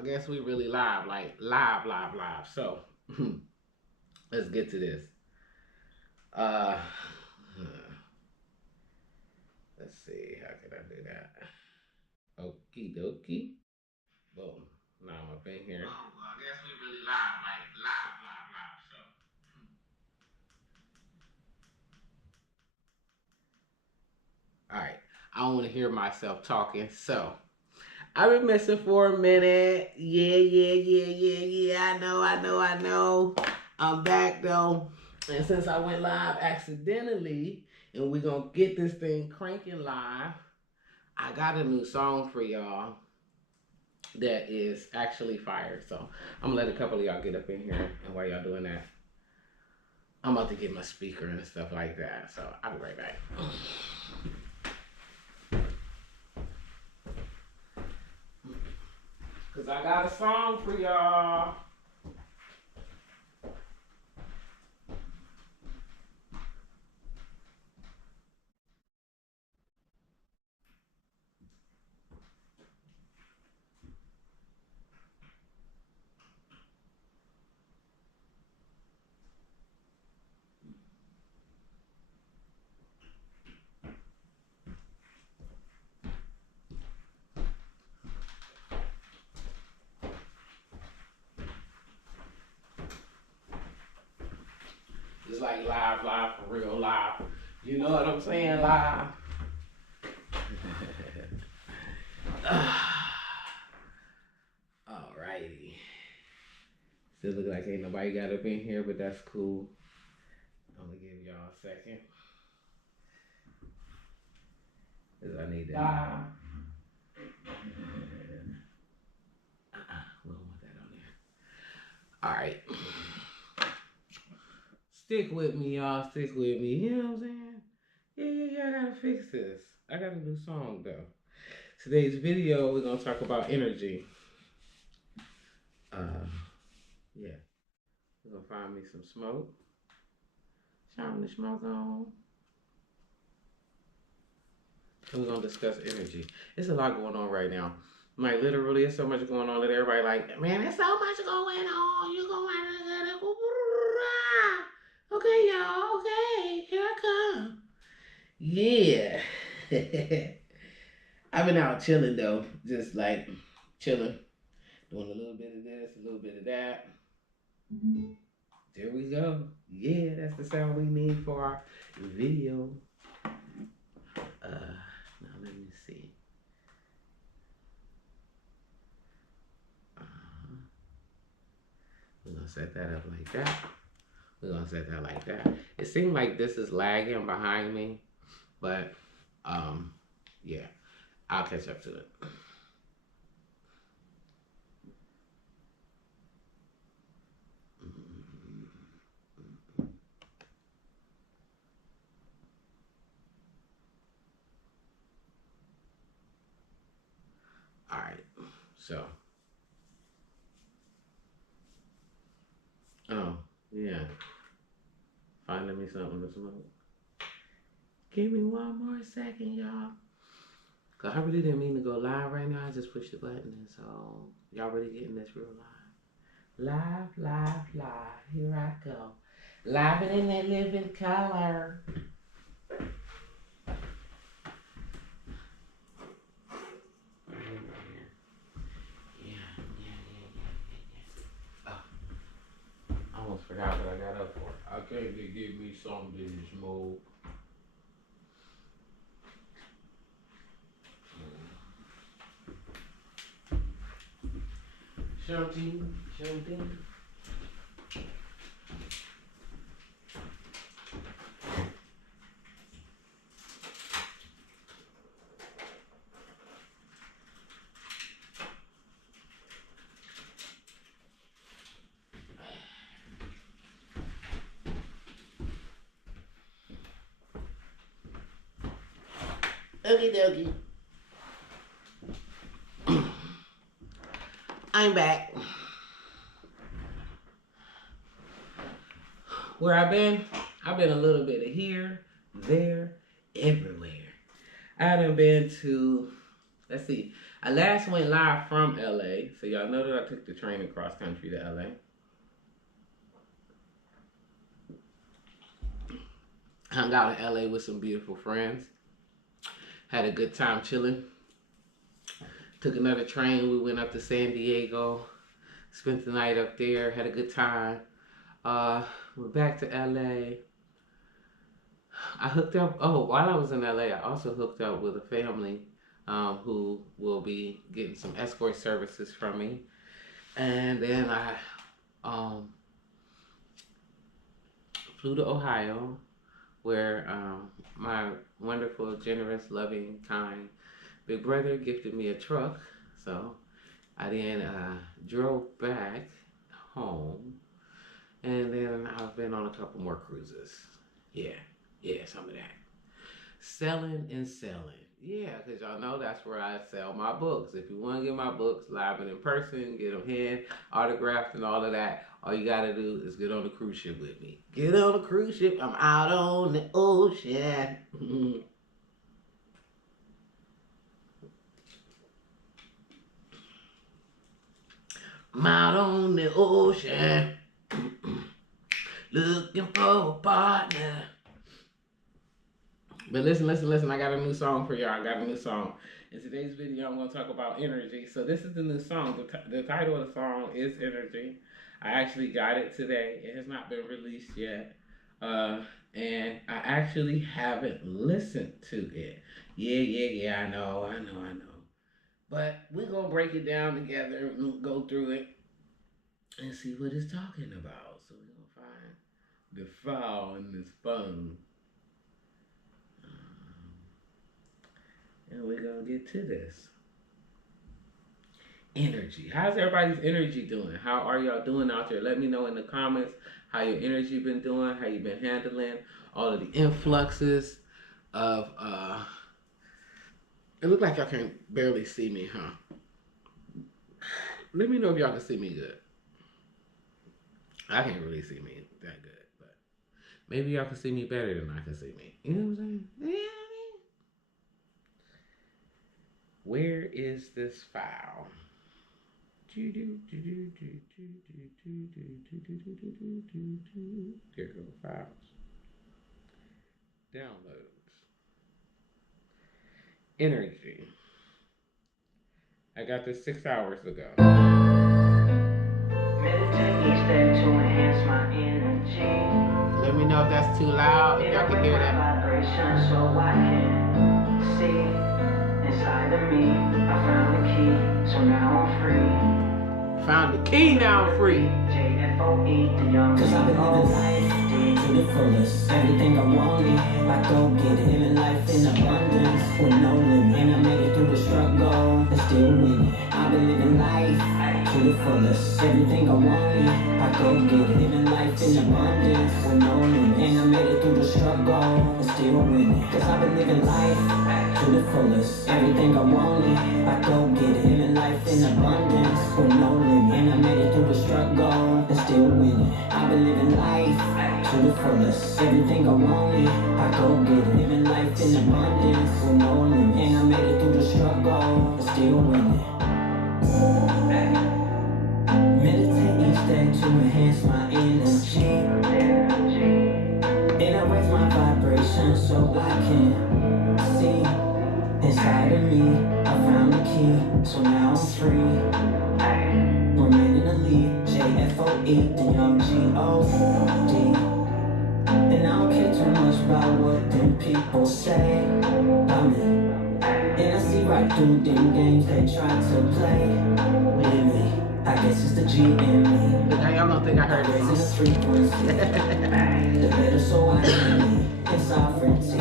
I guess we really live, like live, live, live. So let's get to this. Uh, let's see. How can I do that? Okie dokie. Boom. Now I'm up in here. Oh, well, I guess we really live, like live, live, live. So, all right. I don't want to hear myself talking. So, I've been missing for a minute. Yeah. I know. I'm back though. And since I went live accidentally, and we're going to get this thing cranking live, I got a new song for y'all that is actually fire. So I'm gonna let a couple of y'all get up in here, and while y'all doing that, I'm about to get my speaker and stuff like that. So I'll be right back. Cause I got a song for y'all. It's like live, live for real, live. You know what I'm saying? Live. Alrighty. Still look like ain't nobody got up in here, but that's cool. I'm gonna give y'all a second. Cause I need that. We don't want that on there. Alright. Stick with me, y'all. Stick with me. You know what I'm saying? Yeah. I gotta fix this. I got a new song though. Today's video, we're gonna talk about energy. Yeah. We're gonna find me some smoke. Shine the smoke on. And we're gonna discuss energy. It's a lot going on right now. Like literally, there's so much going on that everybody like, man, there's so much going on. You going to okay, y'all. Okay, here I come. Yeah. I've been out chilling though, just like chilling, doing a little bit of this, a little bit of that. There we go. Yeah, that's the sound we need for our video. Now let me see. We're gonna set that up like that. We're gonna set that like that. It seemed like this is lagging behind me, but yeah, I'll catch up to it. All right, so oh yeah, finding me something to smoke. Give me one more second, y'all. Cause I really didn't mean to go live right now. I just pushed the button, and so y'all really getting this real live. Live. Here I go. Live and in that living color. Yeah. I almost forgot what I got up for. I came to give me something to smoke. Something. Okie dokie. I'm back. Where I've been a little bit of here, there, everywhere. I done been to Let's see. I last went live from LA, so y'all know that I took the train across country to LA. Hung out in LA with some beautiful friends. Had a good time chilling. Took another train. We went up to San Diego. Spent the night up there. Had a good time. Went back to LA. I hooked up. Oh, while I was in LA, I also hooked up with a family who will be getting some escort services from me. And then I flew to Ohio, where my wonderful, generous, loving, kind big brother gifted me a truck. So I then drove back home, and then I've been on a couple more cruises. Yeah, some of that. Selling and selling. Yeah, because y'all know that's where I sell my books. If you want to get my books live and in person, get them hand, autographed and all of that, all you got to do is get on the cruise ship with me. Get on the cruise ship. I'm out on the ocean. I'm out on the ocean. Looking for a partner. But listen, I got a new song for y'all. In today's video, I'm going to talk about energy. So this is the new song. The title of the song is Energy. I actually got it today. It has not been released yet. And I actually haven't listened to it. Yeah, I know. But we're going to break it down together and go through it and see what it's talking about. So we're going to find the file in this phone. And we're going to get to this. Energy. How's everybody's energy doing? How are y'all doing out there? Let me know in the comments how your energy been doing, how you been handling all of the influxes of, it look like y'all can barely see me, huh? Let me know if y'all can see me good. I can't really see me that good, but maybe y'all can see me better than I can see me. You know what I'm saying? Yeah. Where is this file? Here go files. Downloads. Energy. I got this 6 hours ago. Meditate each day to enhance my energy. Let me know if that's too loud, if y'all can hear that. Vibration so I can see. Inside of me, I found the key, so now I'm free. Found the key, now I'm free. JFOE, the young. Cause I've been living life to the fullest. Everything I wanted, I go get it. Living life in abundance, with no limit. And I made it through the struggle, and still winning. I've been living life to the fullest. Everything I wanted, I go get it. Living life in abundance, with no limit. And I made it through the struggle, and still winning. Cause I've been living life to the fullest. Everything I wanted, I go get it. Living life in abundance, with no limit. And I made it through the struggle, and still winning. I've been living life to the fullest. Everything I wanted, I go get it. Living life in abundance, with no limit. And I made it through the struggle, and still winning. Meditate each day to enhance my energy. And I raise my vibration so I can see. Inside of me, I found the key, so now I'm free. Remain in the lead, JFOE, the young G-O-D. And I don't care too much about what them people say about me. And I see right through them games they try to play with me. I guess it's the G in me. But now y'all don't think I heard it. Raising the frequency. The better so I can be in sovereignty.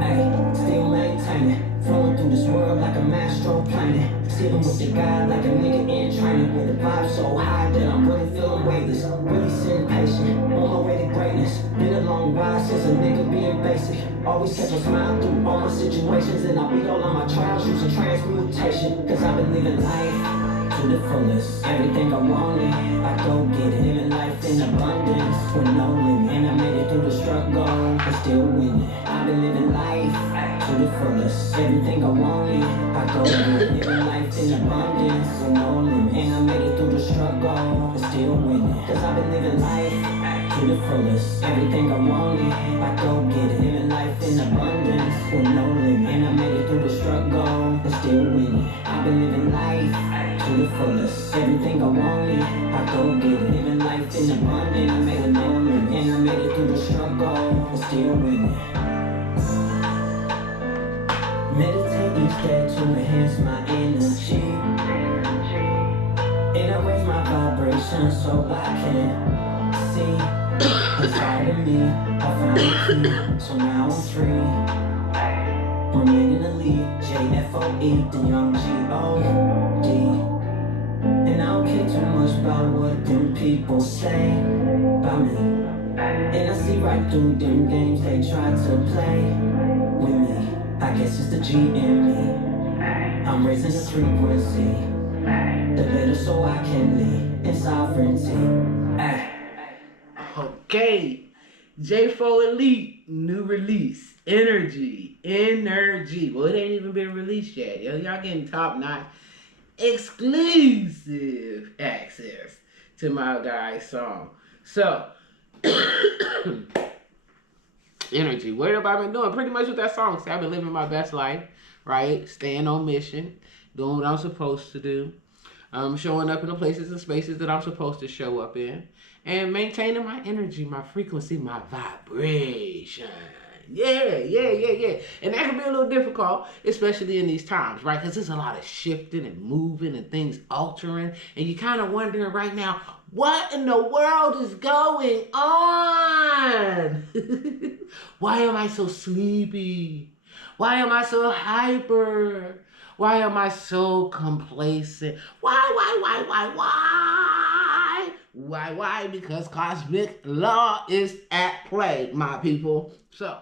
Ay, still maintaining. Flowing through this world like a maestro planet. Sitting with the guy like a nigga in training. With a vibe so high that I'm really feeling weightless. Really sitting patient, on my way to greatness. Been a long ride since a nigga being basic. Always kept a smile through all my situations. And I beat all of my trials using transmutation. Cause I've been living life to the fullest. Everything I wanted, I go get it. Living life in abundance, with no limit. And I made it through the struggle, and still winning. I've been living life to the fullest. Everything I wanted, I go get it. Living life in abundance, with no limit. And I made it through the struggle, and still winning. Cause I've been living life to the fullest. Everything I wanted, I go get it. Living life in abundance, with no limit. And I made it through the struggle, and still winning. I've been living life to the fullest. Everything I wanted, I go get it. Living life in abundance, I made it no limit. And I made it through the struggle, and still winning. Meditate each day to enhance my energy. And I raise my vibration so I can see inside of me. I found the key, so now I'm free. Remaining the lead, J-F-O-E, the young G-O-D. And I don't care too much about what them people say about me. And I see right through them games they try to play with me. I guess it's the G in me. I'm raising the frequency, the better so I can lead in sovereignty. Okay, J4 Elite, new release, Energy. Well, it ain't even been released yet. Y'all getting top-notch exclusive access to my guy's song. So, Energy. What have I been doing? Pretty much with that song. See, I've been living my best life, right? Staying on mission, doing what I'm supposed to do, showing up in the places and spaces that I'm supposed to show up in, and maintaining my energy, my frequency, my vibration. Yeah. And that can be a little difficult, especially in these times, right? Because there's a lot of shifting and moving and things altering, and you're kind of wondering right now, what in the world is going on? Why am I so sleepy? Why am I so hyper? Why am I so complacent? Why? Why? Because cosmic law is at play, my people. So,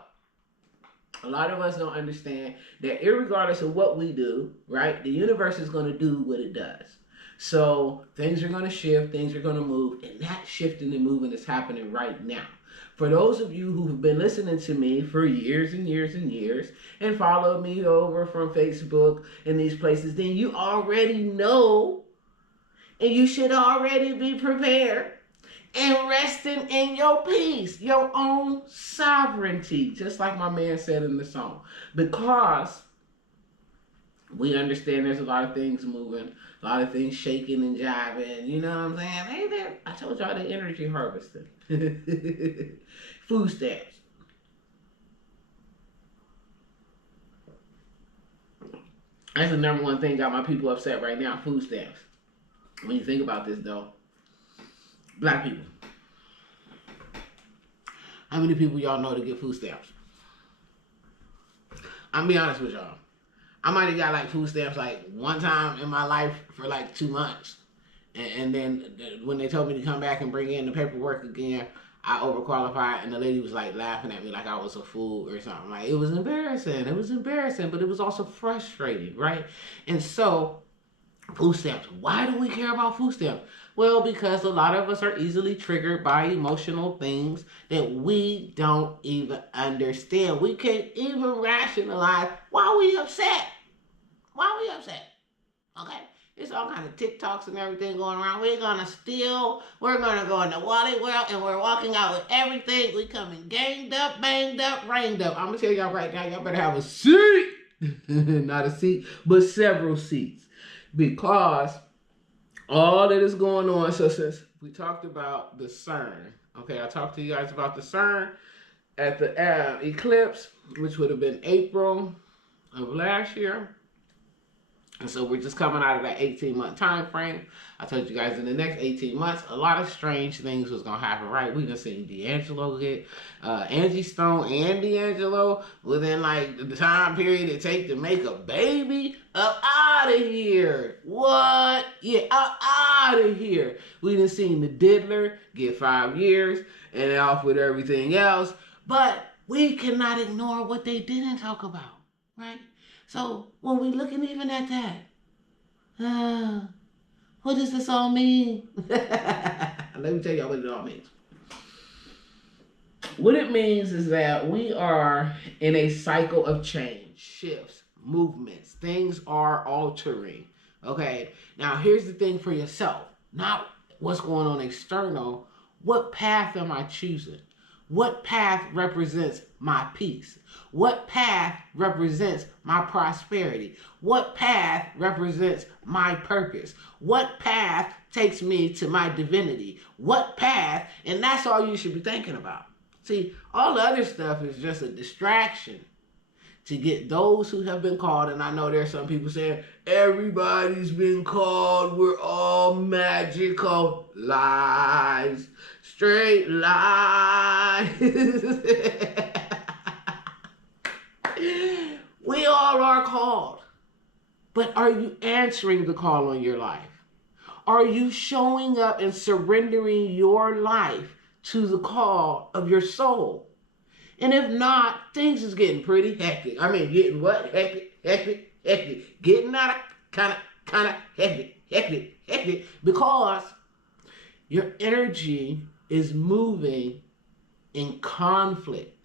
a lot of us don't understand that irregardless of what we do, right, the universe is going to do what it does. So things are going to shift, things are going to move, and that shifting and moving is happening right now. For those of you who have been listening to me for years and years and years and followed me over from Facebook and these places, then you already know, and you should already be prepared and resting in your peace, your own sovereignty, just like my man said in the song. Because we understand there's a lot of things moving, a lot of things shaking and jiving, you know what I'm saying? Hey there, I told y'all the energy harvesting. Food stamps. That's the number one thing got my people upset right now, food stamps. When you think about this though, black people. How many people y'all know to get food stamps? I'm be honest with y'all. I might have got like food stamps like one time in my life for like 2 months. And then when they told me to come back and bring in the paperwork again, I overqualified, and the lady was like laughing at me like I was a fool or something. Like, it was embarrassing, but it was also frustrating, right? And so, food stamps. Why do we care about food stamps? Well, because a lot of us are easily triggered by emotional things that we don't even understand. We can't even rationalize why we upset. Okay? It's all kind of TikToks and everything going around. We're going to go in the Wally world, and we're walking out with everything. We coming ganged up, banged up, rained up. I'm going to tell y'all right now, y'all better have a seat. Not a seat, but several seats. Because all that is going on, so since we talked about the CERN, okay, I talked to you guys about the CERN at the eclipse, which would have been April of last year. And so we're just coming out of that 18-month time frame. I told you guys in the next 18 months, a lot of strange things was going to happen, right? We done seen D'Angelo get, Angie Stone and D'Angelo within like the time period it take to make a baby. Up out of here. What? Yeah, up out of here. We done seen the Diddler get 5 years and off with everything else. But we cannot ignore what they didn't talk about, right? So when we looking even at that, what does this all mean? Let me tell y'all what it all means. What it means is that we are in a cycle of change. shifts, movements. Things are altering. Okay. Now, here's the thing for yourself. Not what's going on external. What path am I choosing? What path represents my peace? What path represents my prosperity? What path represents my purpose? What path takes me to my divinity? What path? And that's all you should be thinking about. See, all the other stuff is just a distraction to get those who have been called. And I know there's some people saying, everybody's been called, we're all magical. Lies. Straight lies. We all are called. But are you answering the call on your life? Are you showing up and surrendering your life to the call of your soul? And if not, things is getting pretty hectic. I mean, getting what? Hectic. Getting out of kind of hectic. Because your energy is moving in conflict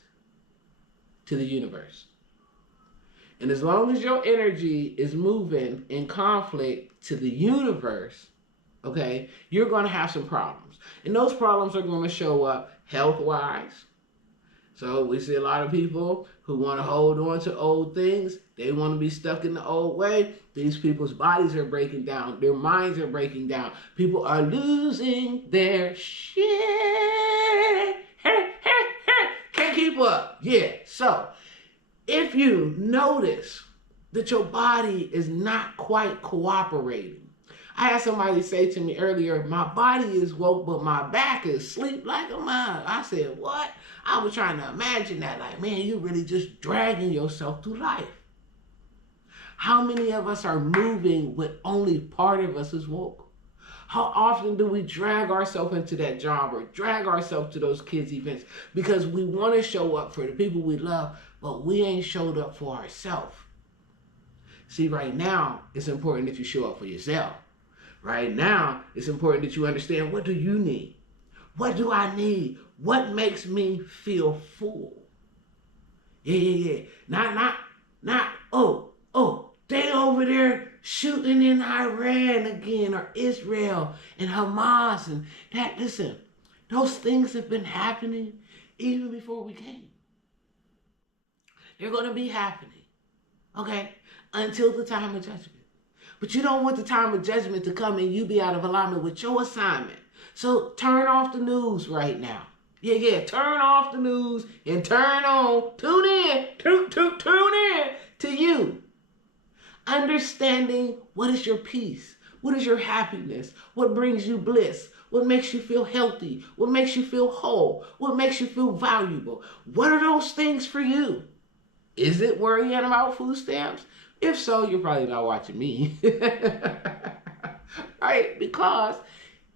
to the universe. And as long as your energy is moving in conflict to the universe, okay, you're going to have some problems. And those problems are going to show up health-wise. So we see a lot of people who want to hold on to old things. They want to be stuck in the old way. These people's bodies are breaking down. Their minds are breaking down. People are losing their shit. Can't keep up. Yeah. So if you notice that your body is not quite cooperating, I had somebody say to me earlier, my body is woke, but my back is asleep like a mug. I said, what? I was trying to imagine that. Like, man, you really just dragging yourself through life. How many of us are moving with only part of us is woke? How often do we drag ourselves into that job or drag ourselves to those kids' events because we want to show up for the people we love, but we ain't showed up for ourselves? See, right now, it's important that you show up for yourself. Right now, it's important that you understand, what do you need? What do I need? What makes me feel full? Yeah. Not, they over there shooting in Iran again, or Israel and Hamas and that. Listen, those things have been happening even before we came. They're going to be happening, okay, until the time of judgment. But you don't want the time of judgment to come and you be out of alignment with your assignment. So turn off the news right now. Yeah. Turn off the news and tune in to you. Understanding what is your peace, what is your happiness, what brings you bliss, what makes you feel healthy, what makes you feel whole, what makes you feel valuable. What are those things for you? Is it worrying about food stamps? If so, you're probably not watching me. Right? Because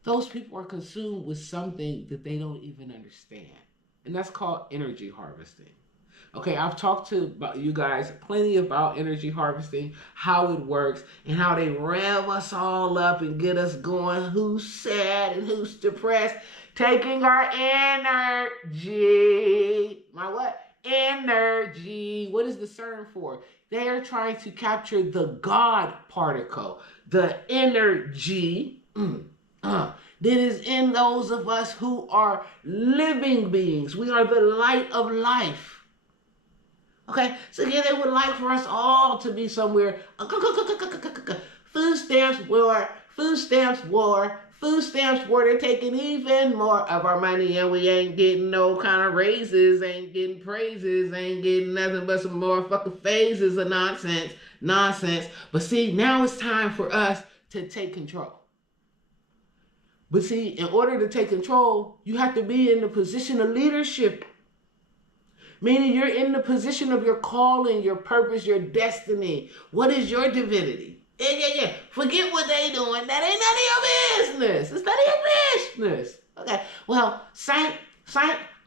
those people are consumed with something that they don't even understand. And that's called energy harvesting. Okay, I've talked to you guys plenty about energy harvesting, how it works, and how they rev us all up and get us going. Who's sad and who's depressed? Taking our energy. My what? Energy. What is the CERN for? They are trying to capture the God particle, the energy that is in those of us who are living beings. We are the light of life. Okay, so yeah, they would like for us all to be somewhere. Food stamps war. They're taking even more of our money, and we ain't getting no kind of raises, ain't getting praises, ain't getting nothing but some more fucking phases of nonsense. But see, now it's time for us to take control. But see, in order to take control, you have to be in the position of leadership. Meaning you're in the position of your calling, your purpose, your destiny. What is your divinity? Yeah. Forget what they doing. That ain't none of your business. It's none of your business. Okay. Well, Saint,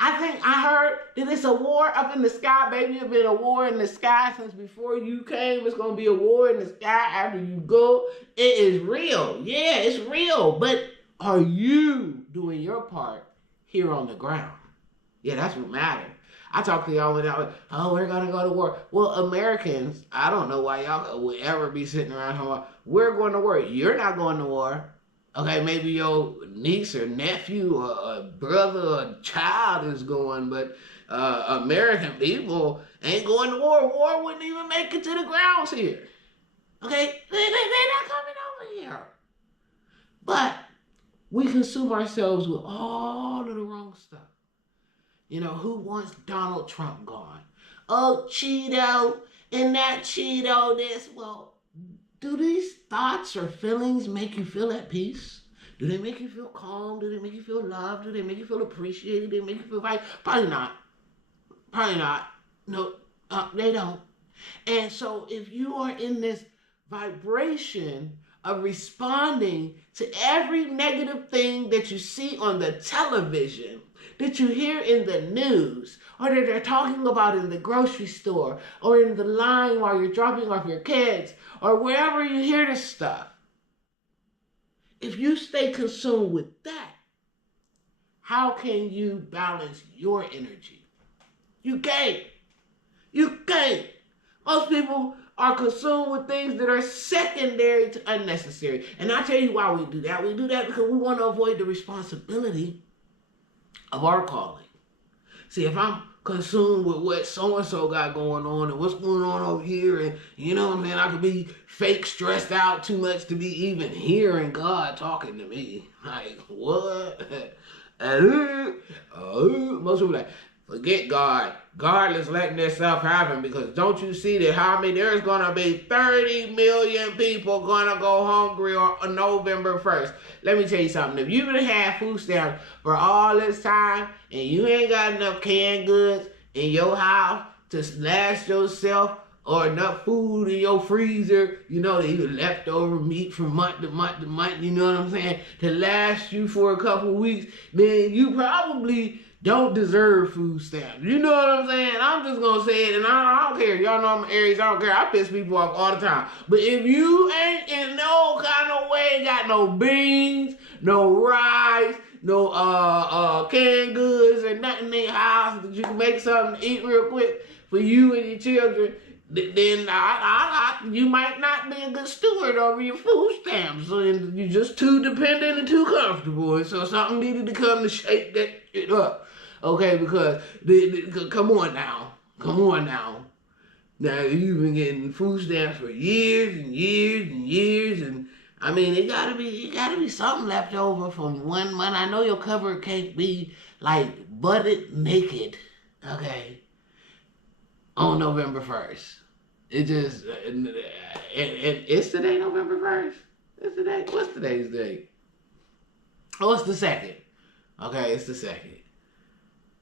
I think I heard that it's a war up in the sky. Baby, it's been a war in the sky since before you came. It's going to be a war in the sky after you go. It is real. Yeah, it's real. But are you doing your part here on the ground? Yeah, that's what matters. I talk to y'all when y'all like, oh, we're gonna go to war. Well, Americans, I don't know why y'all would ever be sitting around home. We're going to war. You're not going to war. Okay, maybe your niece or nephew or a brother or child is going, but American people ain't going to war. War wouldn't even make it to the grounds here. Okay, they're not coming over here. But we consume ourselves with all of the wrong stuff. You know, who wants Donald Trump gone? Oh, Cheeto, and that Cheeto this. Well, do these thoughts or feelings make you feel at peace? Do they make you feel calm? Do they make you feel loved? Do they make you feel appreciated? Do they make you feel right? Probably not. Probably not. No, they don't. And so if you are in this vibration of responding to every negative thing that you see on the television, that you hear in the news, or that they're talking about in the grocery store, or in the line while you're dropping off your kids, or wherever you hear this stuff, if you stay consumed with that, how can you balance your energy? You can't. You can't. Most people are consumed with things that are secondary to unnecessary. And I'll tell you why we do that. We do that because we want to avoid the responsibility of our calling. See, if I'm consumed with what so-and-so got going on and what's going on over here, and you know what I'm saying, I could be fake stressed out too much to be even hearing God talking to me. Like, what? Most people like, forget God. God is letting this stuff happen because don't you see that there's going to be 30 million people going to go hungry on November 1st. Let me tell you something. If you've been had food stamps for all this time and you ain't got enough canned goods in your house to last yourself or enough food in your freezer, you know, even leftover meat from month to month to month, you know what I'm saying, to last you for a couple weeks, then you probably don't deserve food stamps. You know what I'm saying? I'm just going to say it, and I don't care. Y'all know I'm Aries. I don't care. I piss people off all the time. But if you ain't in no kind of way got no beans, no rice, no canned goods, and nothing in your house that you can make something to eat real quick for you and your children, then you might not be a good steward over your food stamps. So you're just too dependent and too comfortable. And so something needed to come to shake that shit up. Okay, because come on now. Now you've been getting food stamps for years and years and years, and I mean it gotta be something left over from 1 month. I know your cupboard can't be like butted naked, okay, on November 1st. It just and it's today November 1st. It's today. What's today's date? Oh, it's the 2nd. Okay, it's the 2nd.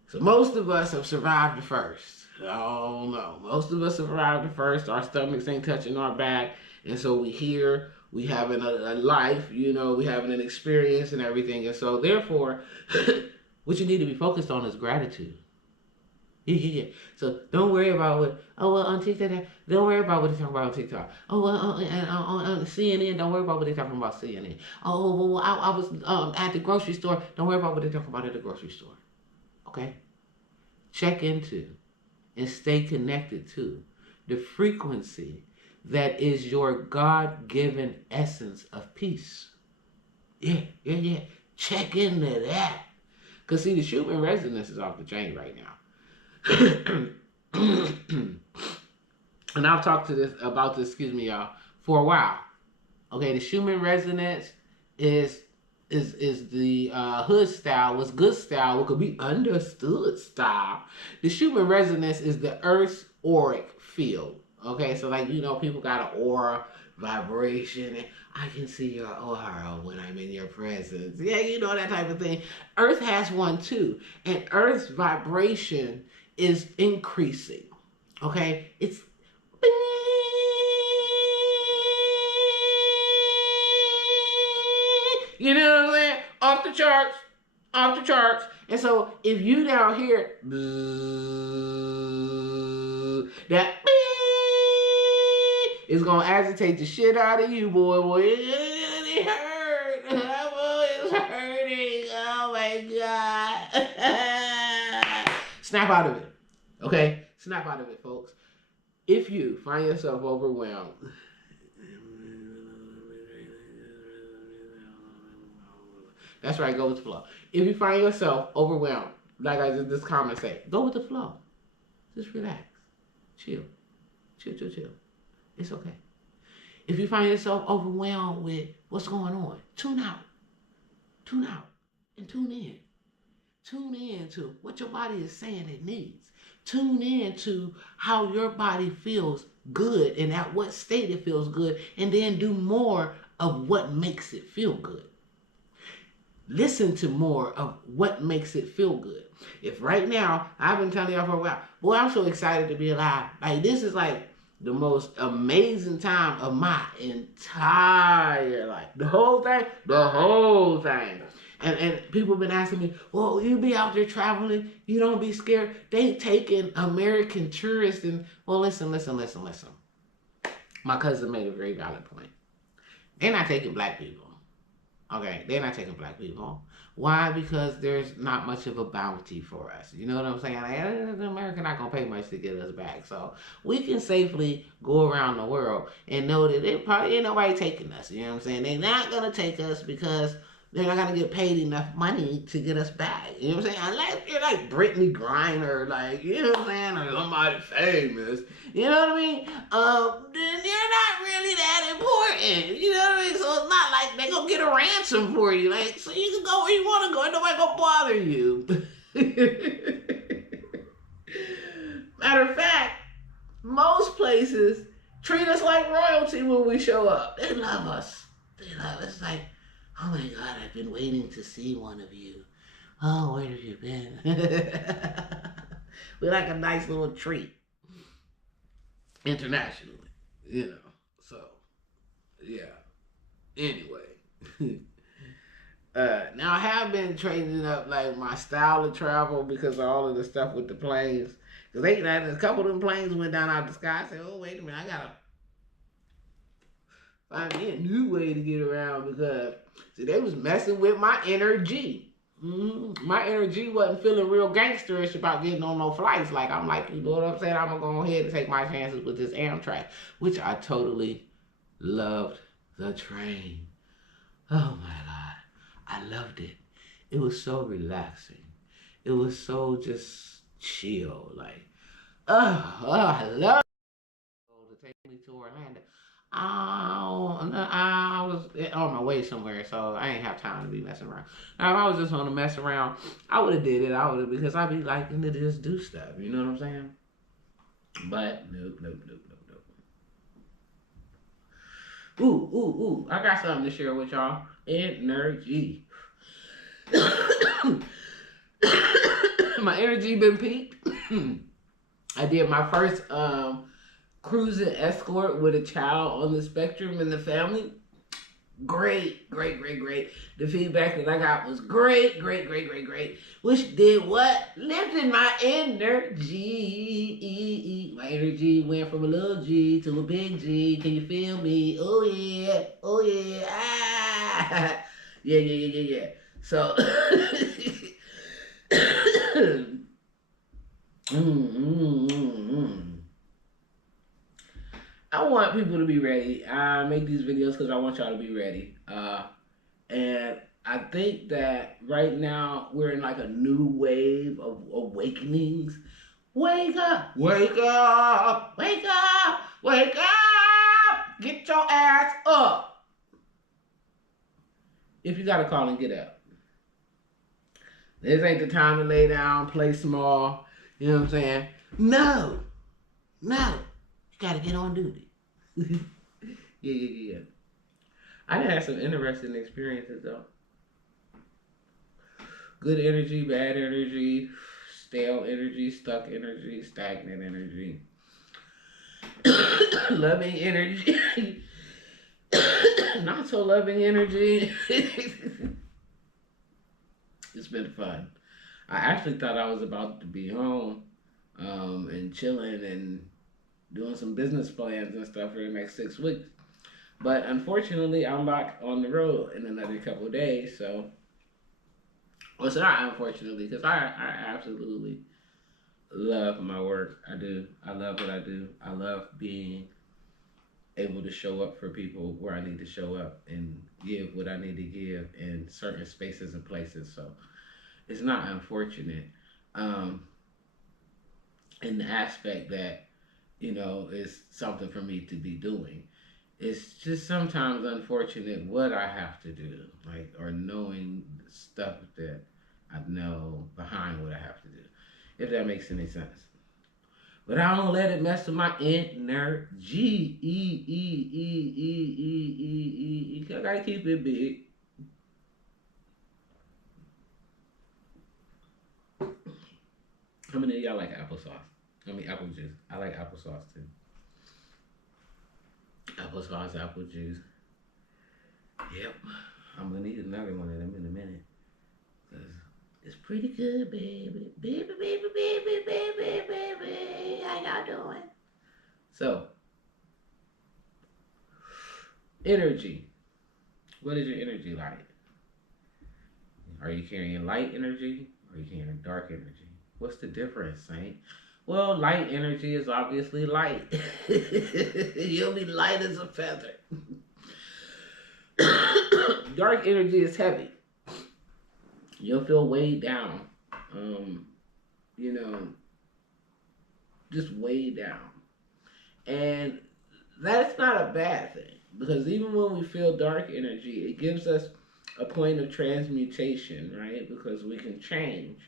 So most of us have survived the first. Oh no. Most of us have survived the first. Our stomachs ain't touching our back. And so we here, we having a life, you know, we having an experience and everything. And so therefore, what you need to be focused on is gratitude. Yeah. So don't worry about what, on TikTok, don't worry about what they talking about on TikTok. On CNN, don't worry about what they talking about CNN. I was at the grocery store, don't worry about what they talking about at the grocery store. Okay? Check into and stay connected to the frequency that is your God-given essence of peace. Yeah. Check into that. Because see, the Schumann resonance is off the chain right now. And I've talked about this, y'all, for a while. Okay, the Schumann resonance is the hood style, what's good style, what could be understood style. The Schumann resonance is the Earth's auric field. Okay, so like, you know, people got an aura, vibration, and I can see your aura when I'm in your presence. Yeah, you know, that type of thing. Earth has one too, and Earth's vibration is increasing. Okay, it's you know what I'm saying? Off the charts. And so if you down here, that is gonna agitate the shit out of you, boy. It hurt. It's hurting. Oh my God. Snap out of it. Okay? Snap out of it, folks. If you find yourself overwhelmed, that's right, go with the flow. If you find yourself overwhelmed, like I just this comment say, go with the flow. Just relax. Chill. Chill, chill, chill. It's okay. If you find yourself overwhelmed with what's going on, tune out. Tune out and tune in. Tune in to what your body is saying it needs. Tune in to how your body feels good and at what state it feels good, and then do more of what makes it feel good. Listen to more of what makes it feel good. If right now, I've been telling y'all for a while, boy, I'm so excited to be alive. Like, this is like the most amazing time of my entire life. The whole thing, the whole thing. And people have been asking me, well, you be out there traveling, you don't be scared. They taking American tourists and, well, listen. My cousin made a very valid point. They're not taking black people. Okay, they're not taking black people. Why? Because there's not much of a bounty for us. You know what I'm saying? Like, America not gonna pay much to get us back, so we can safely go around the world and know that it probably ain't nobody taking us. You know what I'm saying? They're not gonna take us because they're not gonna get paid enough money to get us back. You know what I'm saying? Unless you're like Brittany Griner, like, you know what I'm saying, or somebody famous. You know what I mean? Then you're not really that important. You know what I mean? So it's not like they gonna get a ransom for you. Like, so you can go where you wanna go and nobody gonna bother you. Matter of fact, most places treat us like royalty when we show up. They love us. They love us. Like, oh my God, I've been waiting to see one of you. Oh, where have you been? We're like a nice little treat internationally, you know. So, yeah. Anyway. Now I have been training up like my style of travel because of all of the stuff with the planes. Cause a couple of them planes went down out of the sky. I said, "Oh wait a minute, I gotta find me a new way to get around," because see they was messing with my energy. My energy wasn't feeling real gangsterish about getting on no flights. Like I'm like, you know what I'm saying? I'm gonna go ahead and take my chances with this Amtrak, which I totally loved the train. Oh my God, I loved it. It was so relaxing. It was so just chill. Like, I love to take me to Orlando. I was on my way somewhere, so I ain't have time to be messing around. Now, if I was just on to mess around, I would have did it. I would have, because I be liking to just do stuff. You know what I'm saying? But nope. Ooh. I got something to share with y'all. Energy. My energy been peaked. I did my first cruising escort with a child on the spectrum in the family. Great. The feedback that I got was great. Which did what? Lifted my energy. My energy went from a little G to a big G. Can you feel me? Oh yeah. Ah. Yeah. So I want people to be ready. I make these videos because I want y'all to be ready. And I think that right now we're in like a new wave of awakenings. Wake up! Get your ass up! If you got a call and get up. This ain't the time to lay down, play small. You know what I'm saying? No. You gotta get on duty. Yeah. I done had some interesting experiences though. Good energy, bad energy, stale energy, stuck energy, stagnant energy, loving energy, not so loving energy. It's been fun. I actually thought I was about to be home and chilling and doing some business plans and stuff for the next 6 weeks. But unfortunately, I'm back on the road in another couple of days. So, well, it's not unfortunately because I absolutely love my work. I do. I love what I do. I love being able to show up for people where I need to show up and give what I need to give in certain spaces and places. So it's not unfortunate. Um, in the aspect that, is something for me to be doing. It's just sometimes unfortunate what I have to do, like, or knowing stuff that I know behind what I have to do, if that makes any sense. But I don't let it mess with my energy. I gotta keep it big. How many of y'all like applesauce? I mean, apple juice. I like applesauce too. Applesauce, apple juice. Yep. I'm gonna need another one of them in a minute. 'Cause it's pretty good, baby. Baby, baby, baby, baby, baby. How y'all doing? So, energy. What is your energy like? Are you carrying light energy? Or are you carrying dark energy? What's the difference, Saint? Well, light energy is obviously light. You'll be light as a feather. Dark energy is heavy. You'll feel weighed down. Um, you know, just weighed down. And that's not a bad thing. Because even when we feel dark energy, it gives us a point of transmutation, right? Because we can change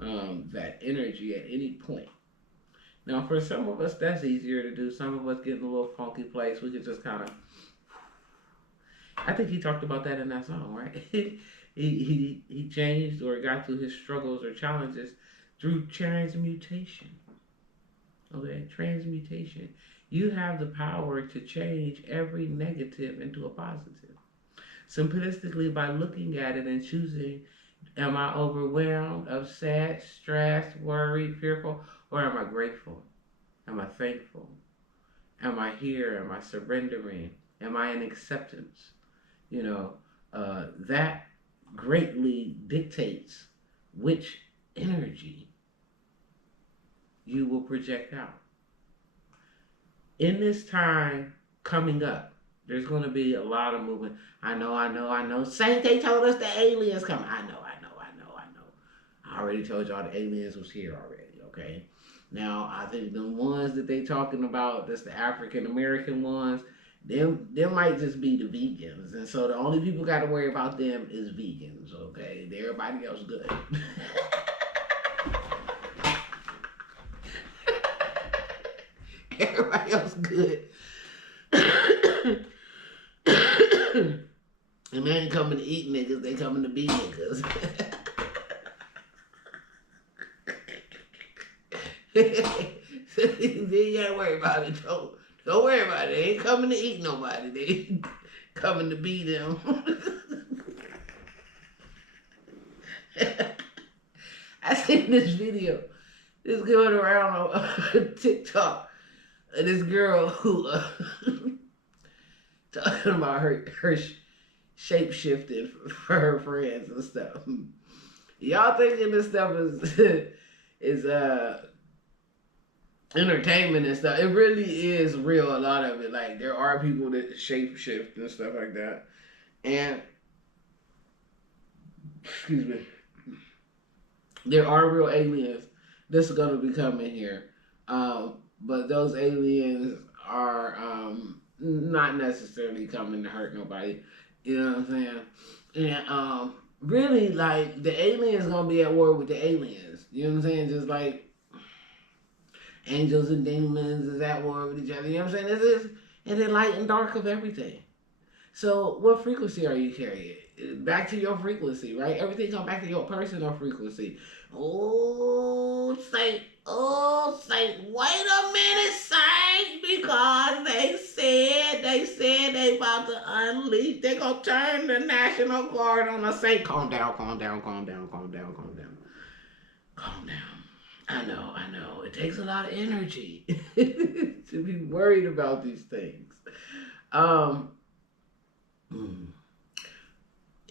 that energy at any point. Now, for some of us, that's easier to do. Some of us get in a little funky place. We can just kind of. I think he talked about that in that song, right? he changed or got through his struggles or challenges through transmutation. Okay, transmutation. You have the power to change every negative into a positive. Simplistically, by looking at it and choosing, am I overwhelmed, upset, stressed, worried, fearful, or am I grateful? Am I thankful? Am I here? Am I surrendering? Am I in acceptance? That greatly dictates which energy you will project out. In this time coming up, there's going to be a lot of movement. I know. Saint, they told us the aliens coming. I know. I already told y'all the aliens was here already, okay? Now, I think the ones that they talking about, that's the African American ones, them might just be the vegans. And so the only people got to worry about them is vegans, okay? Everybody else good. Everybody else good. And they ain't coming to eat niggas, they coming to be niggas. So you ain't gotta worry about it. Don't worry about it. They ain't coming to eat nobody. They coming to be them. I seen this video. This going around on TikTok. This girl who talking about her shape shifting for her friends and stuff. Y'all thinking this stuff is entertainment and stuff. It really is real, a lot of it. Like, there are people that shape shift and stuff like that. And excuse me, there are real aliens that's gonna be coming here. But those aliens are not necessarily coming to hurt nobody. You know what I'm saying? And really, like, the aliens gonna be at war with the aliens. You know what I'm saying? Just like angels and demons is at war with each other. You know what I'm saying? This is and the light and dark of everything. So, what frequency are you carrying? Back to your frequency, right? Everything come back to your personal frequency. Oh, Saint, wait a minute, Saint, because they about to unleash. They gonna turn the National Guard on us. Saint, calm down. I know. It takes a lot of energy to be worried about these things.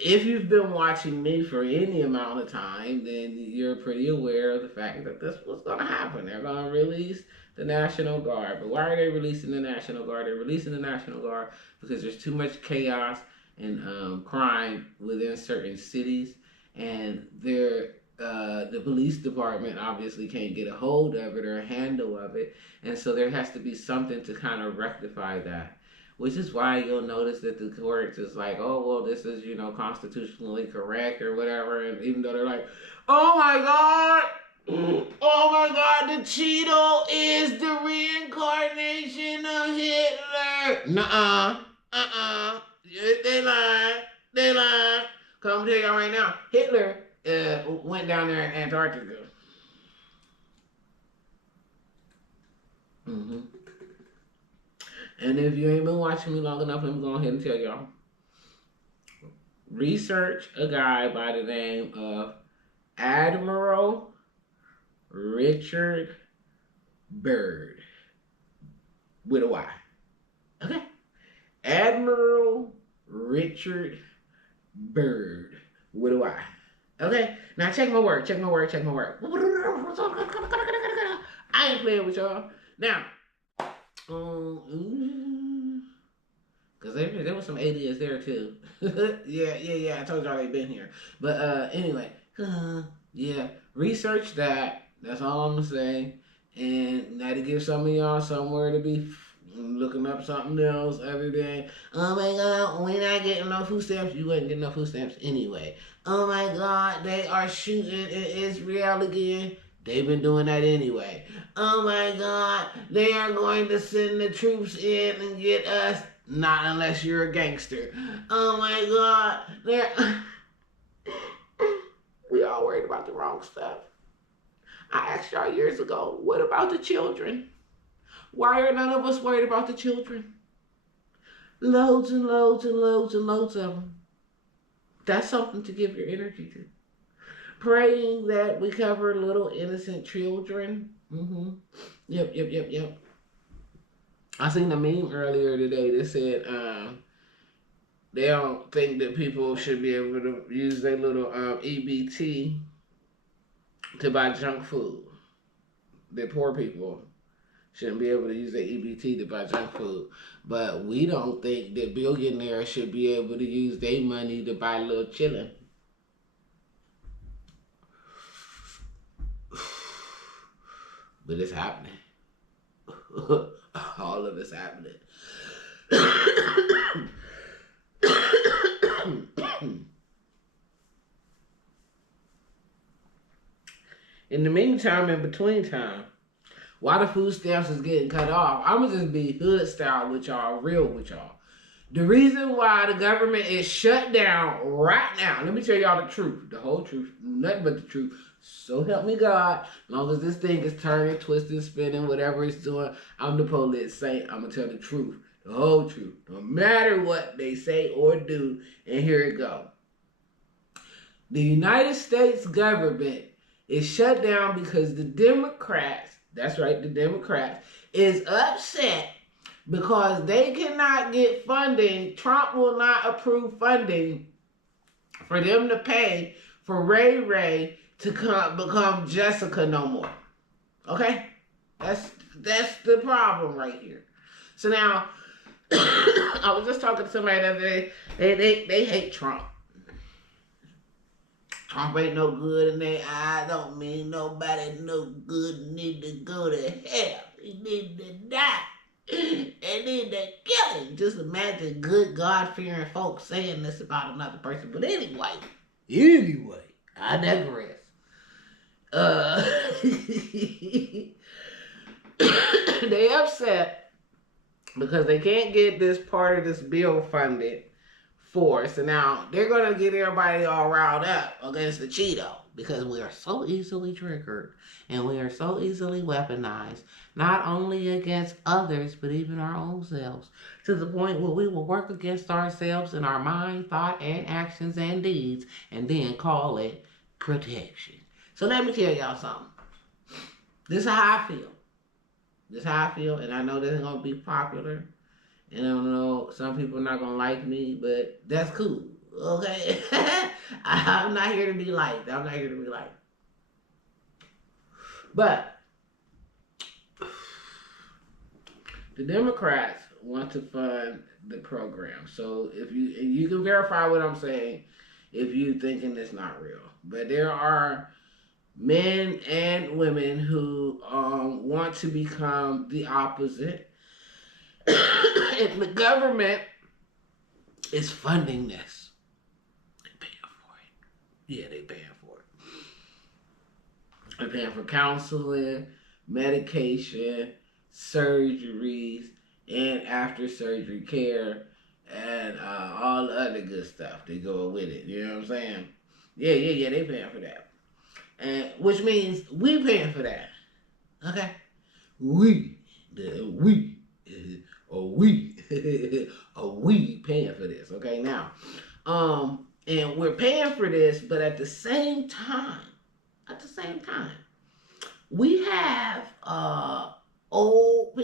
if you've been watching me for any amount of time, then you're pretty aware of the fact that this was going to happen. They're going to release the National Guard. But why are they releasing the National Guard? They're releasing the National Guard because there's too much chaos and crime within certain cities, and the police department obviously can't get a hold of it or a handle of it, and so there has to be something to kind of rectify that. Which is why you'll notice that the courts is like, oh well, this is constitutionally correct or whatever, and even though they're like, oh my god, oh my god, the Cheeto is the reincarnation of Hitler. Nuh-uh, they lied, they lied. Come tell y'all right now, Hitler went down there in Antarctica. Mm-hmm. And if you ain't been watching me long enough, let me go ahead and tell y'all. Research a guy by the name of Admiral Richard Byrd with a Y. Okay? Admiral Richard Byrd with a Y. Okay? Now check my work, check my work, check my work. I ain't playing with y'all. Now, because there was some aliens there too. yeah. I told y'all they been here. But anyway, yeah, research that. That's all I'm gonna say. And now to give some of y'all somewhere to be looking up something else other than, oh my god, we're not getting no food stamps. You wouldn't get no food stamps anyway. Oh my god, they are shooting in Israel again. They've been doing that anyway. Oh my god, they are going to send the troops in and get us. Not unless you're a gangster. Oh my god, we all worried about the wrong stuff. I asked y'all years ago, what about the children? Why are none of us worried about the children? Loads and loads and loads and loads of them. That's something to give your energy to. Praying that we cover little innocent children. Mm-hmm. Yep. I seen a meme earlier today that said they don't think that people should be able to use their little EBT to buy junk food. That poor people shouldn't be able to use their EBT to buy junk food. But we don't think that billionaires should be able to use their money to buy a little chillin'. But it's happening. All of it's happening. In the meantime, in between time, while the food stamps is getting cut off, I'm going to just be hood style with y'all, real with y'all. The reason why the government is shut down right now, let me tell y'all the truth, the whole truth, nothing but the truth. So help me God, as long as this thing is turning, twisting, spinning, whatever it's doing, I'm the police saint. I'm going to tell the truth, the whole truth, no matter what they say or do. And here it go. The United States government is shut down because the Democrats, that's right, the Democrats, is upset because they cannot get funding. Trump will not approve funding for them to pay for Ray to become Jessica no more. Okay? That's the problem right here. So now, I was just talking to somebody the other day. They hate Trump. Trump ain't no good in their eyes. Don't mean nobody no good. Need to go to hell. He need to die. They need to kill him. Just imagine good God-fearing folks saying this about another person. But anyway, I digress. They upset because they can't get this part of this bill funded for. So now they're going to get everybody all riled up against the Cheeto because we are so easily triggered and we are so easily weaponized, not only against others, but even our own selves, to the point where we will work against ourselves in our mind, thought, and actions and deeds, and then call it protection. So let me tell y'all something. This is how I feel. And I know this ain't going to be popular. And I don't know, some people are not going to like me, but that's cool. Okay? I'm not here to be liked. I'm not here to be liked. But the Democrats want to fund the program. So if you can verify what I'm saying if you thinking it's not real. But there are men and women who want to become the opposite. And the government is funding this. They're paying for it. Yeah, they're paying for it. They're paying for counseling, medication, surgeries, and after surgery care, and all the other good stuff that go with it. You know what I'm saying? Yeah, they paying for that. And which means we paying for that. Okay? We we paying for this. Okay, now, and we're paying for this, but at the same time, we have older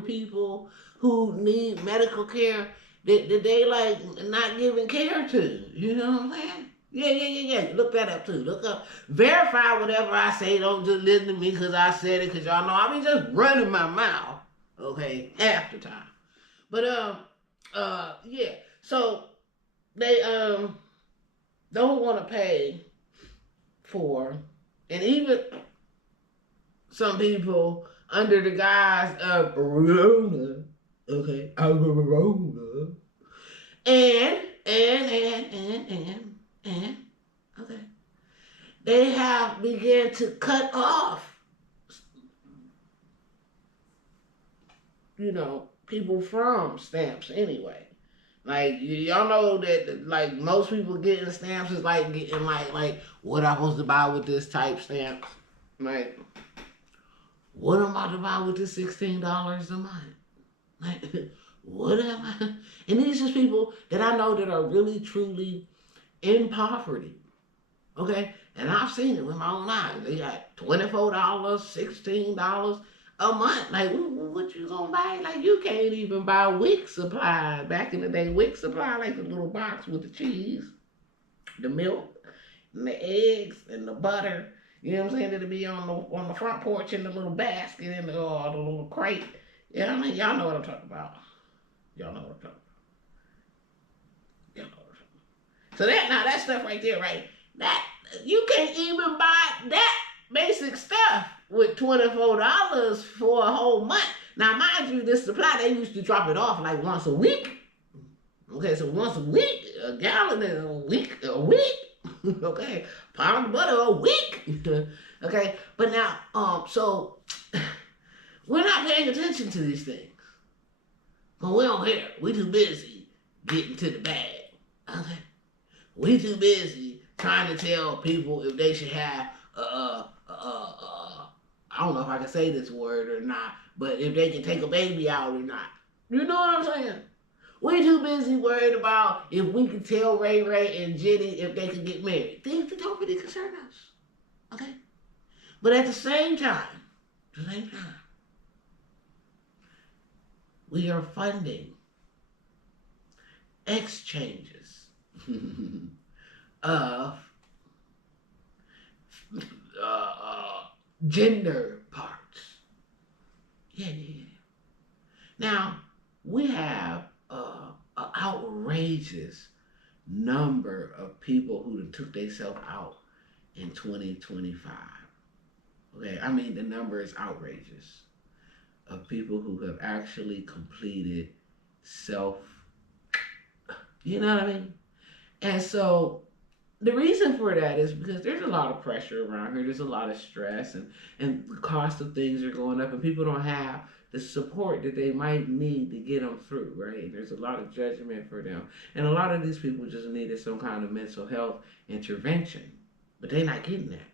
people who need medical care that they like not giving care to. You know what I'm saying? Yeah. Look that up too. Look up, verify whatever I say. Don't just listen to me because I said it. Because y'all know I be just running my mouth. Okay, half the time. But yeah. So they don't want to pay for, and even some people under the guise of Rona. Okay, Rona. And okay, they have begun to cut off, people from stamps anyway. Like y'all know that, like most people getting stamps is like getting like what I supposed to buy with this type stamp. Like what am I to buy with this $16 a month? Like what am I? And these are people that I know that are really truly in poverty. Okay? And I've seen it with my own eyes. They got $24, $16 a month. Like, what you gonna buy? Like, you can't even buy week supply. Back in the day, week supply, like the little box with the cheese, the milk, and the eggs, and the butter. You know what I'm saying? It'll be on the front porch in the little basket in the little crate. You know what I mean? Y'all know what I'm talking about. So that stuff right there, right? That you can't even buy that basic stuff with $24 for a whole month. Now, mind you, this supply they used to drop it off like once a week. Okay, so once a week, a gallon is a week. Okay, pound of butter a week. Okay, but now, so we're not paying attention to these things. But we don't care. We too busy getting to the bag. Okay. We too busy trying to tell people if they should have I don't know if I can say this word or not, but if they can take a baby out or not. You know what I'm saying? We too busy worried about if we can tell Ray Ray and Jenny if they can get married. Things that don't really concern us. Okay? But at the same time, we are funding exchanges of gender parts. Yeah. Now, we have an outrageous number of people who took themselves out in 2025. Okay, I mean, the number is outrageous of people who have actually completed you know what I mean? And so the reason for that is because there's a lot of pressure around here. There's a lot of stress, and the cost of things are going up, and people don't have the support that they might need to get them through, right? There's a lot of judgment for them. And a lot of these people just needed some kind of mental health intervention, but they're not getting that.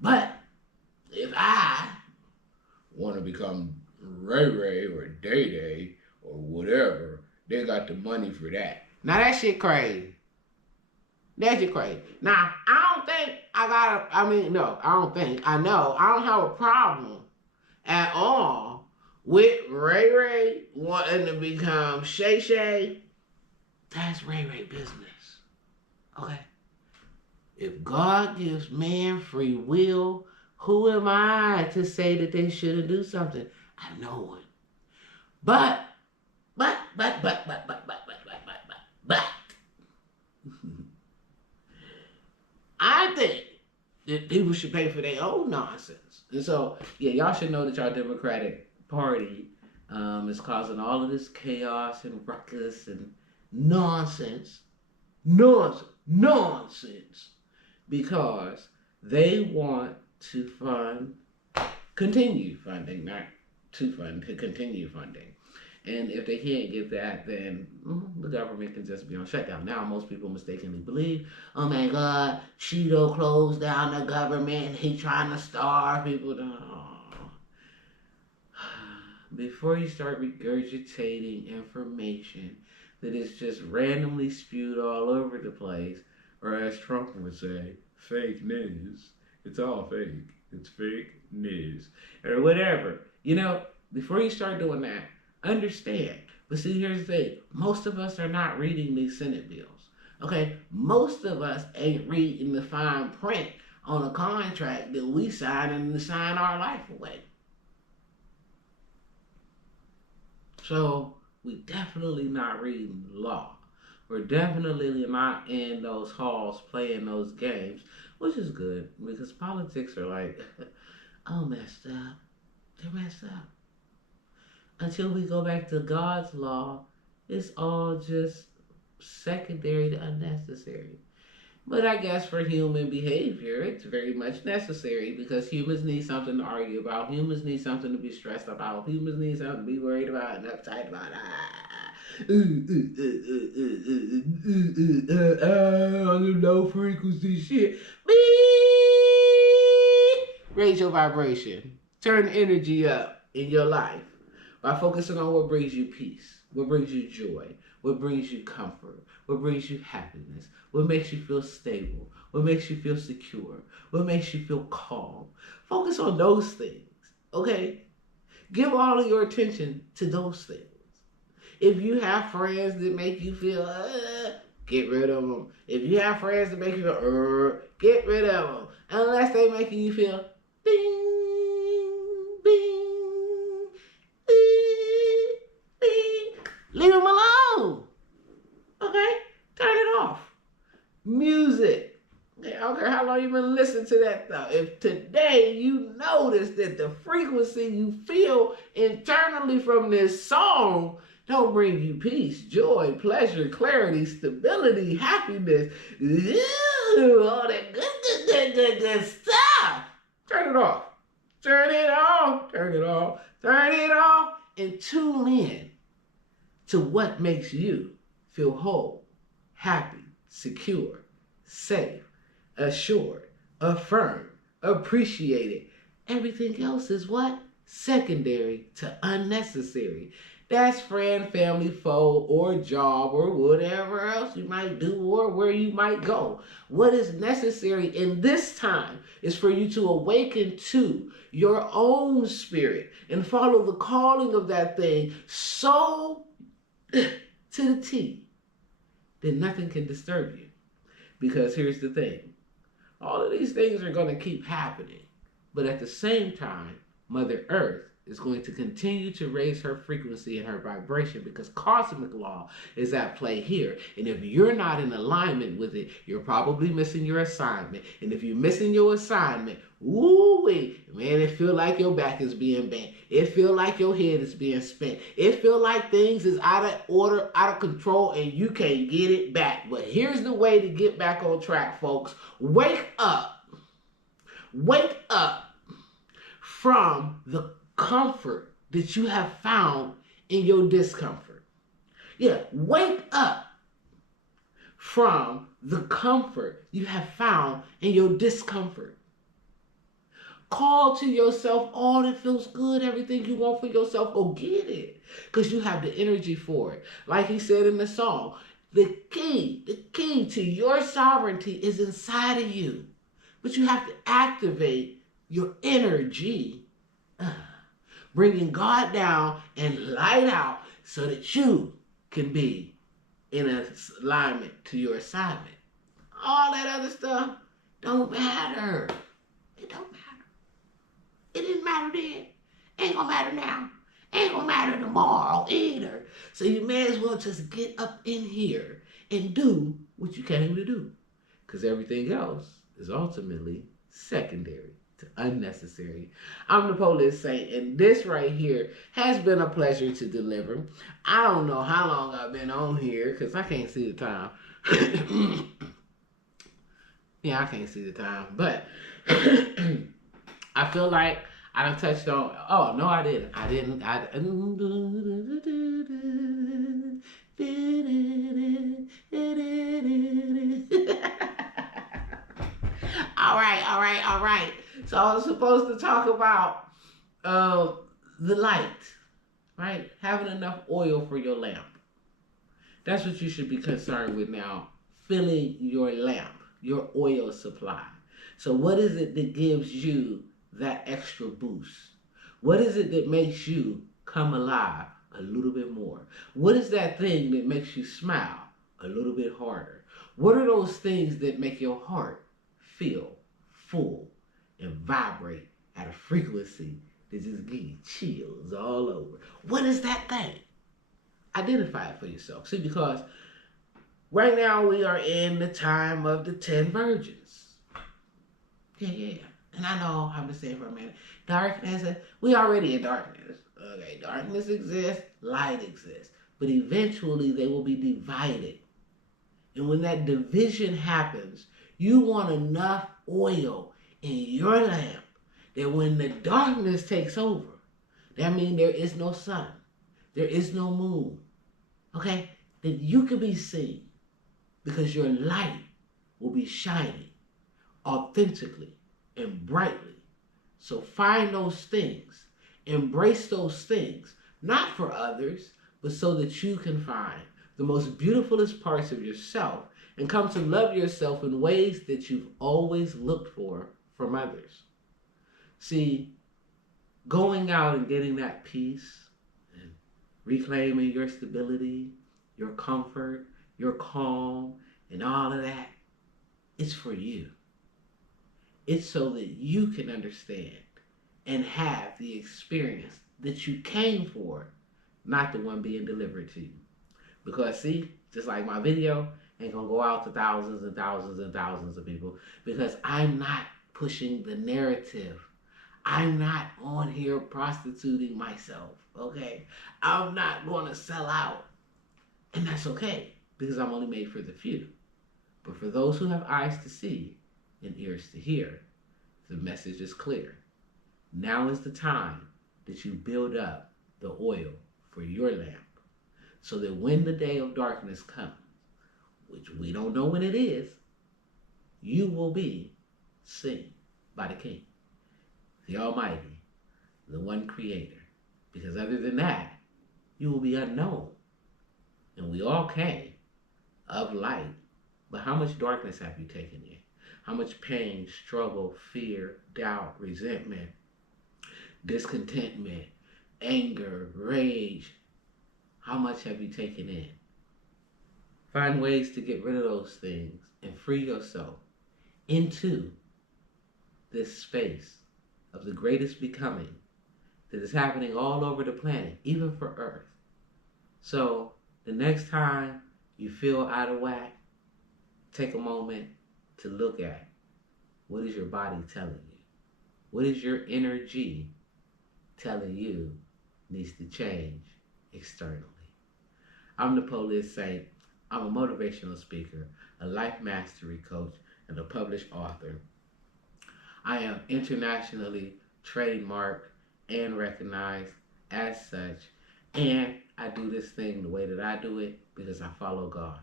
But if I want to become Ray Ray or Day Day or whatever, they got the money for that. Now that shit crazy. That shit crazy. Now, I don't think I know. I don't have a problem at all with Ray Ray wanting to become Shay Shay That's Ray business. Okay? If God gives man free will, who am I to say that they shouldn't do something? I'm no one. But, but, but, but, but, but, but, but, but, but, but, I think that people should pay for their own nonsense. And so, yeah, y'all should know that y'all Democratic Party is causing all of this chaos and ruckus and nonsense. Nonsense. Because they want to continue funding, not to continue funding. And if they can't get that, then the government can just be on shutdown. Now, most people mistakenly believe, oh my God, Cheeto closed down the government. He trying to starve people. Before you start regurgitating information that is just randomly spewed all over the place, or as Trump would say, fake news. It's all fake. It's fake news. Or whatever. Before you start doing that, understand. But see, here's the thing. Most of us are not reading these Senate bills. Okay? Most of us ain't reading the fine print on a contract that we sign and to sign our life away. So, we definitely not reading the law. We're definitely not in those halls playing those games, which is good because politics are like, oh, messed up. They're messed up. Until we go back to God's law, it's all just secondary to unnecessary. But I guess for human behavior, it's very much necessary because humans need something to argue about. Humans need something to be stressed about. Humans need something to be worried about and uptight about. Low frequency shit. Raise your vibration. Turn energy up in your life by focusing on what brings you peace, what brings you joy, what brings you comfort, what brings you happiness, what makes you feel stable, what makes you feel secure, what makes you feel calm. Focus on those things, okay? Give all of your attention to those things. If you have friends that make you feel, get rid of them. If you have friends that make you feel, get rid of them. Unless they making you feel, bing, bing, bing, bing. Leave them alone. Okay? Turn it off. Music. Okay, I don't care how long you've been listening to that stuff. If today you notice that the frequency you feel internally from this song don't bring you peace, joy, pleasure, clarity, stability, happiness, all that good stuff, turn it off. Turn it off. Turn it off. Turn it off. And tune in to what makes you feel whole, happy, secure, safe, assured, affirmed, appreciated. Everything else is what? Secondary to unnecessary. That's friend, family, foe, or job, or whatever else you might do, or where you might go. What is necessary in this time is for you to awaken to your own spirit and follow the calling of that thing so to the T that nothing can disturb you. Because here's the thing. All of these things are going to keep happening. But at the same time, Mother Earth is going to continue to raise her frequency and her vibration because cosmic law is at play here. And if you're not in alignment with it, you're probably missing your assignment. And if you're missing your assignment, ooh-wee, man, it feel like your back is being bent. It feel like your head is being spent. It feel like things is out of order, out of control, and you can't get it back. But here's the way to get back on track, folks. Wake up. Wake up from the comfort that you have found in your discomfort. Yeah, wake up from the comfort you have found in your discomfort. Call to yourself all that feels good, everything you want for yourself. Go get it because you have the energy for it. Like he said in the song, the key to your sovereignty is inside of you. But you have to activate your energy, bringing God down and light out so that you can be in alignment to your assignment. All that other stuff don't matter. It don't matter. It didn't matter then. Ain't gonna matter now. Ain't gonna matter tomorrow either. So you may as well just get up in here and do what you came to do. Because everything else is ultimately secondary to unnecessary. I'm the Police Saint, and this right here has been a pleasure to deliver. I don't know how long I've been on here because I can't see the time. Yeah, I can't see the time, but I feel like I done touched on. Oh no, I didn't. I didn't. All right, all right, all right. So I was supposed to talk about uh, the light, right? Having enough oil for your lamp. That's what you should be concerned with now. Filling your lamp, your oil supply. So, what is it that gives you that extra boost? What is it that makes you come alive a little bit more? What is that thing that makes you smile a little bit harder? What are those things that make your heart feel full and vibrate at a frequency that just gives you chills all over? What is that thing? Identify it for yourself. See, because right now we are in the time of the 10 virgins. Yeah. And I know I'm just saying for a minute. Darkness, we already in darkness. Okay, darkness exists, light exists. But eventually they will be divided. And when that division happens, you want enough oil in your lamp that when the darkness takes over, that means there is no sun, there is no moon, okay, that you can be seen because your light will be shining authentically and brightly. So find those things, embrace those things, not for others, but so that you can find the most beautifulest parts of yourself and come to love yourself in ways that you've always looked for from others. See, going out and getting that peace and reclaiming your stability, your comfort, your calm, and all of that, it's for you. It's so that you can understand and have the experience that you came for, not the one being delivered to you. Because see, just like my video ain't gonna go out to thousands and thousands and thousands of people because I'm not pushing the narrative. I'm not on here prostituting myself, okay? I'm not gonna sell out. And that's okay because I'm only made for the few. But for those who have eyes to see and ears to hear, the message is clear. Now is the time that you build up the oil for your lamp so that when the day of darkness comes, which we don't know when it is, you will be seen by the King, the Almighty, the one Creator. Because other than that, you will be unknown. And we all came of light. But how much darkness have you taken in? How much pain, struggle, fear, doubt, resentment, discontentment, anger, rage, how much have you taken in? Find ways to get rid of those things and free yourself into this space of the greatest becoming that is happening all over the planet, even for Earth. So the next time you feel out of whack, take a moment to look at what is your body telling you? What is your energy telling you needs to change externally? I'm the Police Saint. I'm a motivational speaker, a life mastery coach, and a published author. I am internationally trademarked and recognized as such, and I do this thing the way that I do it because I follow God.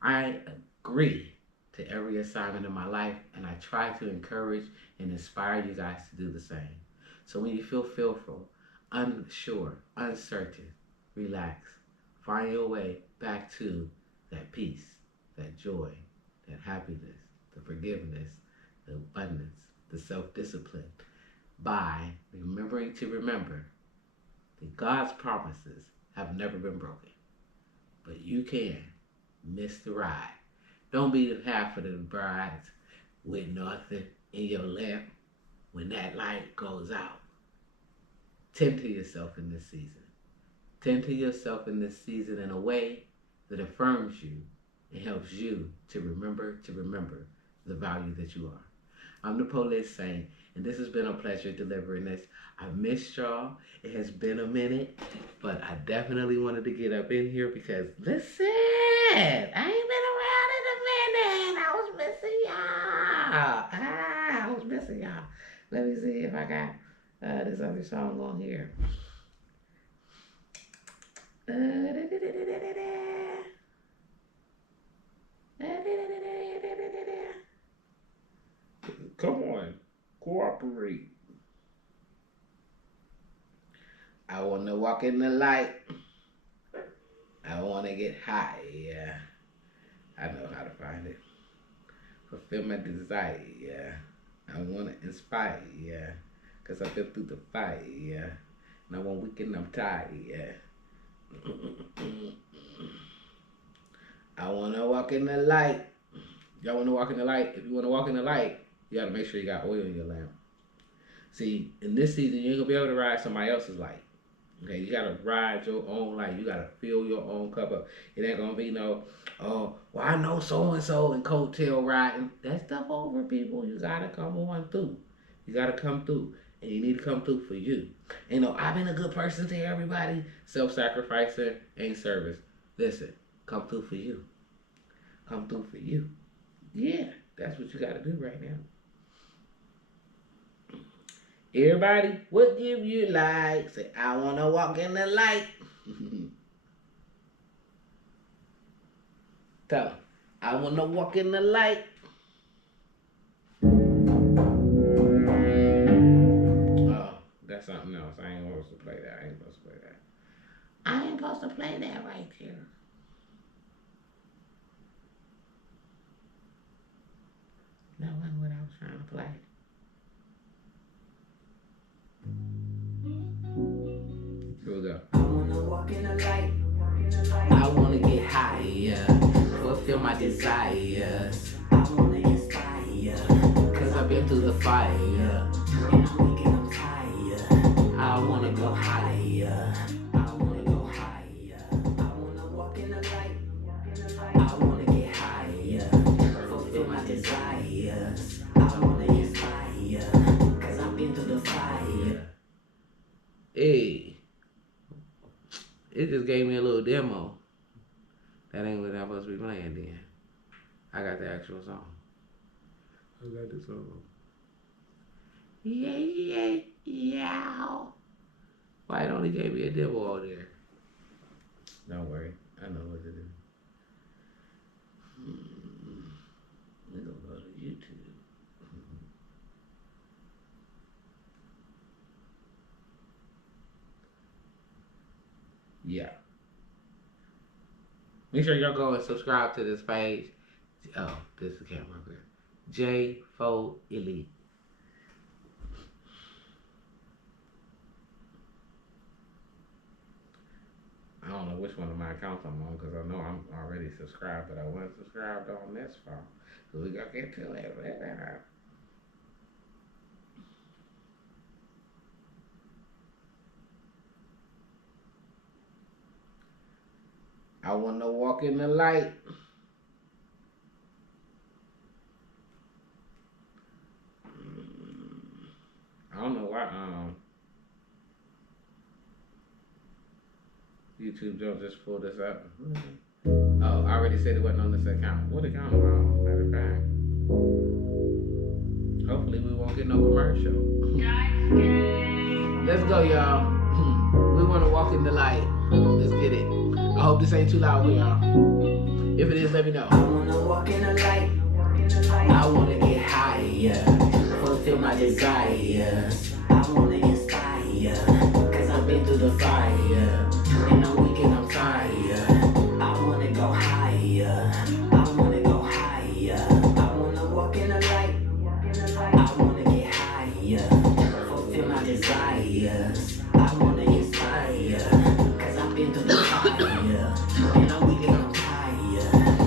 I agree to every assignment in my life, and I try to encourage and inspire you guys to do the same. So when you feel fearful, unsure, uncertain, relax. Find your way back to that peace, that joy, that happiness, the forgiveness, the abundance, the self-discipline by remembering to remember that God's promises have never been broken. But you can miss the ride. Don't be half of the brides with nothing in your lamp when that light goes out. Tend to yourself in this season. Tend to yourself in this season in a way that affirms you and helps you to remember the value that you are. I'm the Police Saint, and this has been a pleasure delivering this. I missed y'all. It has been a minute, but I definitely wanted to get up in here because listen, I ain't been around in a minute. I was missing y'all. I was missing y'all. Let me see if I got this other song on here. Come on, cooperate. I want to walk in the light. I want to get high. Yeah, I know how to find it. Fulfill my desire. Yeah, I want to inspire. Yeah, cause I've been through the fire. Yeah, now one weekend I'm tired. Yeah. I want to walk in the light. Y'all want to walk in the light? If you want to walk in the light, you got to make sure you got oil in your lamp. See, in this season, you ain't going to be able to ride somebody else's light. Okay, you got to ride your own light. You got to fill your own cup up. It ain't going to be no, oh, well, I know so-and-so and coattail riding. That stuff over, people. You got to come on through. You got to come through. And you need to come through for you. You know, I've been a good person to everybody. Self-sacrificing ain't service. Listen, come through for you. Come through for you. Yeah, that's what you got to do right now. Everybody, what give you like? Say, I want to walk in the light. Tell them, I want to walk in the light. That's something else. I ain't supposed to play that. I ain't supposed to play that right here. That wasn't what I was trying to play. Here we go. I wanna walk in the light. I wanna get higher. Fulfill my desires. I wanna inspire. Cause I've been through the fire. And I'm weak and I'm tired. I wanna go higher. I wanna go higher. I wanna walk in the light. I wanna get higher. Fulfill my desires. I wanna inspire. Cause I've been through the fire. Hey. It just gave me a little demo. That ain't what I'm supposed to be playing then. I got the actual song. I got the song. Yeah. Why it only gave me a demo all there? Don't worry. I know what to do. We're going to go to YouTube. Yeah. Make sure y'all go and subscribe to this page. Oh, this is the camera here. J4 Elite. I don't know which one of my accounts I'm on because I know I'm already subscribed, but I wasn't subscribed on this phone. So we gotta get to it. I want to walk in the light. I don't know why YouTube don't just pull this up. Oh, I already said it wasn't on this account. What account am I on? Matter of fact. Hopefully we won't get no commercial. Let's go, y'all. We want to walk in the light. Let's get it. I hope this ain't too loud for y'all. If it is, let me know. I want to walk in the light. I want to get higher. Fulfill my desires. I want to inspire. Cause I've been through the fire. And I'm weak and I'm tired. I want to go higher. I want to go higher. I want to walk in the light. I want to get higher. Fulfill my desires. I want to inspire. Cause I've been through the fire. And I'm weak and I'm tired.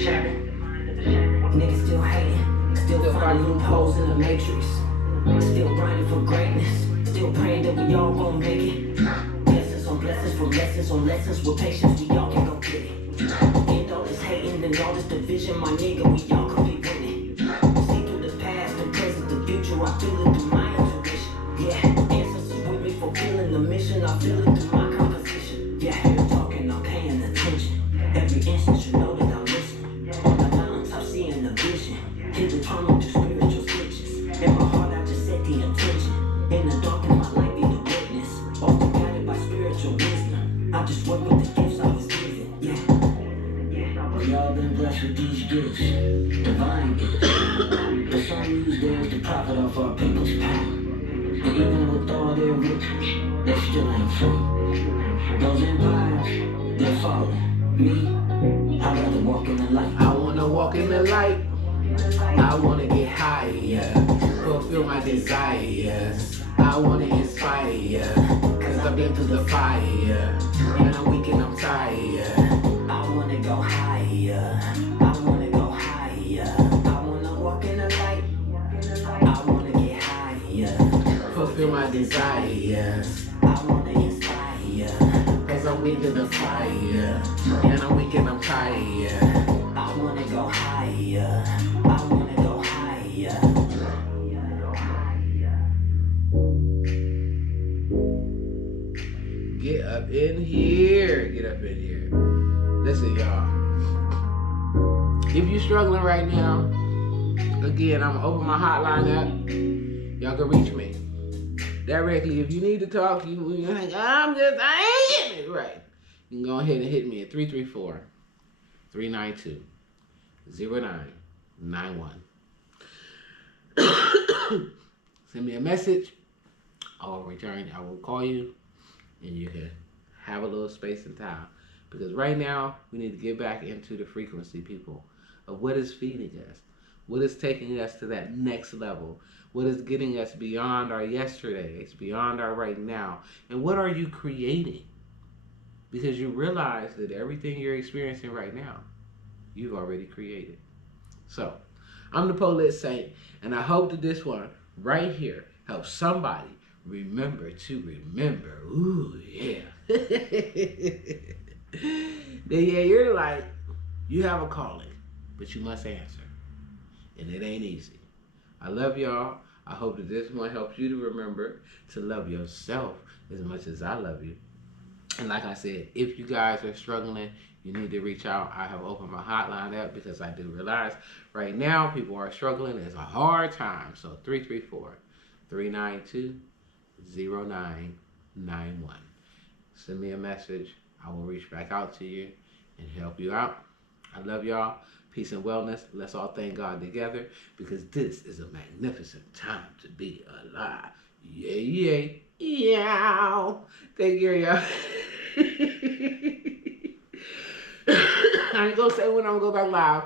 shattered. Niggas still hating, still finding loopholes in the matrix. Still grinding for greatness, still praying that we all gon' make it. Blessings on blessings from lessons on lessons with patience, we all can go get it. End all this hating and all this division, my nigga, we all could be winning. See through the past, the present, the future, I feel it through my intuition. Yeah, ancestors with me fulfilling the mission, I feel it through my composition. Yeah, you're talking, I'm paying attention. Every instant you know that I'm listening. On the mountaintop seeing the vision, hidden trauma through spiritual switches. In my heart I just set the intention. In the darkness my light be the witness. Often guided by spiritual wisdom. I just work with the gifts I was given. Yeah. We all been blessed with these gifts, divine gifts. But some use theirs to profit off our people's pain. And even with all their riches, they still ain't free. Those empires, they're falling. Me, I'd rather walk in the light. I wanna walk in the light. I wanna get higher, fulfill my desires. I wanna inspire, cause I've been through the fire. And I'm weak and I'm tired. I wanna go higher. I wanna go higher. I wanna walk in the light. I wanna get higher. Fulfill my desires. I wanna inspire. Cause I'm weak in the fire. And I'm weak and I'm tired. I wanna go higher. I wanna go higher. Get up in here. Get up in here. Listen, y'all. If you're struggling right now, again, I'm gonna open my hotline up. Y'all can reach me directly. If you need to talk, you're like, I ain't getting it right. You can go ahead and hit me at 334-392-0991. Send me a message. I will return. I will call you, and you can have a little space and time. Because right now, we need to get back into the frequency, people, of what is feeding us, what is taking us to that next level, what is getting us beyond our yesterdays, beyond our right now, and what are you creating? Because you realize that everything you're experiencing right now, you've already created. So, I'm the Polit Saint, and I hope that this one right here helps somebody remember to remember. Ooh, yeah. Yeah, you're like, you have a calling, but you must answer. And it ain't easy. I love y'all. I hope that this one helps you to remember to love yourself as much as I love you. And like I said, if you guys are struggling, you need to reach out. I have opened my hotline up because I do realize right now people are struggling. It's a hard time. So 334-392-0991. Send me a message. I will reach back out to you and help you out. I love y'all. Peace and wellness. Let's all thank God together because this is a magnificent time to be alive. Yay. Yeah. Take care, y'all. I ain't gonna say when I'm gonna go back live.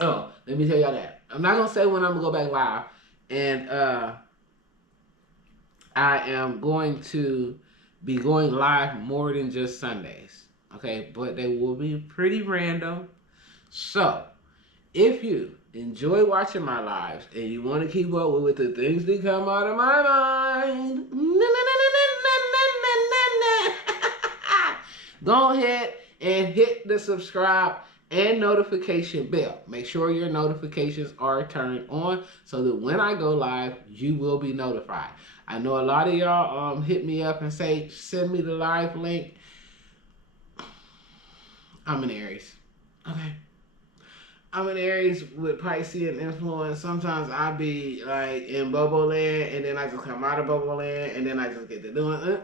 Oh, let me tell y'all that. I'm not gonna say when I'm gonna go back live. And I am going to be going live more than just Sundays. Okay, but they will be pretty random. So, if you enjoy watching my lives and you want to keep up with the things that come out of my mind, go ahead and hit the subscribe and notification bell. Make sure your notifications are turned on so that when I go live, you will be notified. I know a lot of y'all hit me up and say, send me the live link. I'm an Aries. Okay. I'm an Aries with Piscean influence. Sometimes I be like in Bobo land and then I just come out of Bobo land and then I just get to doing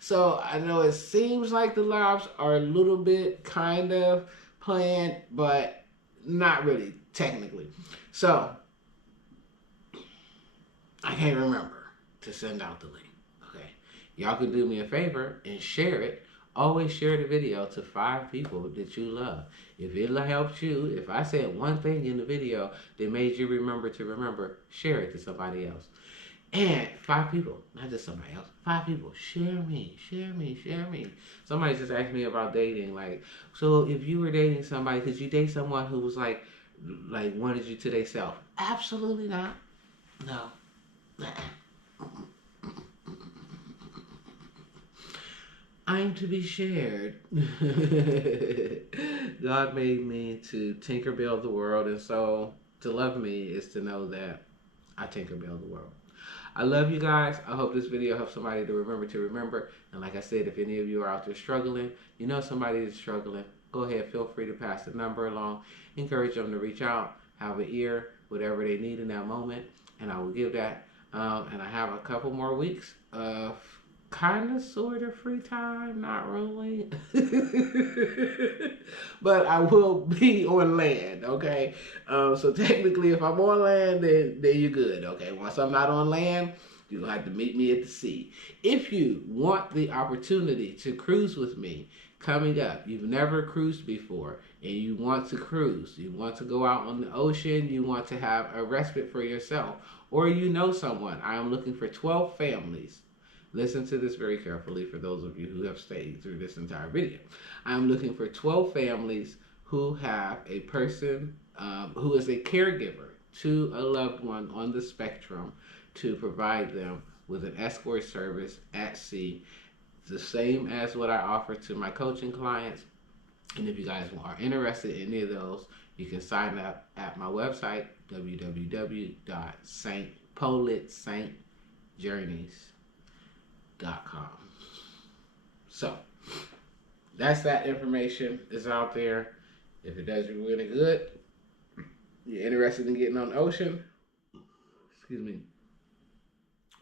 So I know it seems like the lives are a little bit kind of planned, but not really technically. So I can't remember to send out the link. Okay. Y'all can do me a favor and share it. Always share the video to 5 people that you love. If it helps you, if I said one thing in the video that made you remember to remember, share it to somebody else. And 5 people, not just somebody else, 5 people, share me, share me, share me. Somebody just asked me about dating. Like, so if you were dating somebody, could you date someone who was like wanted you to themselves? Absolutely not. No. I'm to be shared. God made me to tinker build the world, and so to love me is to know that I tinker build the world. I love you guys. I hope this video helps somebody to remember. And like I said, if any of you are out there struggling, you know somebody is struggling, go ahead, feel free to pass the number along. Encourage them to reach out, have an ear, whatever they need in that moment, and I will give that. And I have a couple more weeks of kind of sort of free time, not really. But I will be on land, okay? So technically, if I'm on land, then you're good, okay? Once I'm not on land, you'll have to meet me at the sea. If you want the opportunity to cruise with me coming up, you've never cruised before, and you want to cruise, you want to go out on the ocean, you want to have a respite for yourself, or you know someone, I am looking for 12 families. Listen to this very carefully for those of you who have stayed through this entire video. I'm looking for 12 families who have a person who is a caregiver to a loved one on the spectrum to provide them with an escort service at sea, the same as what I offer to my coaching clients. And if you guys are interested in any of those, you can sign up at my website, www.saintjourneys.com. So that's that information is out there. If it does you really good, you're interested in getting on the ocean, excuse me,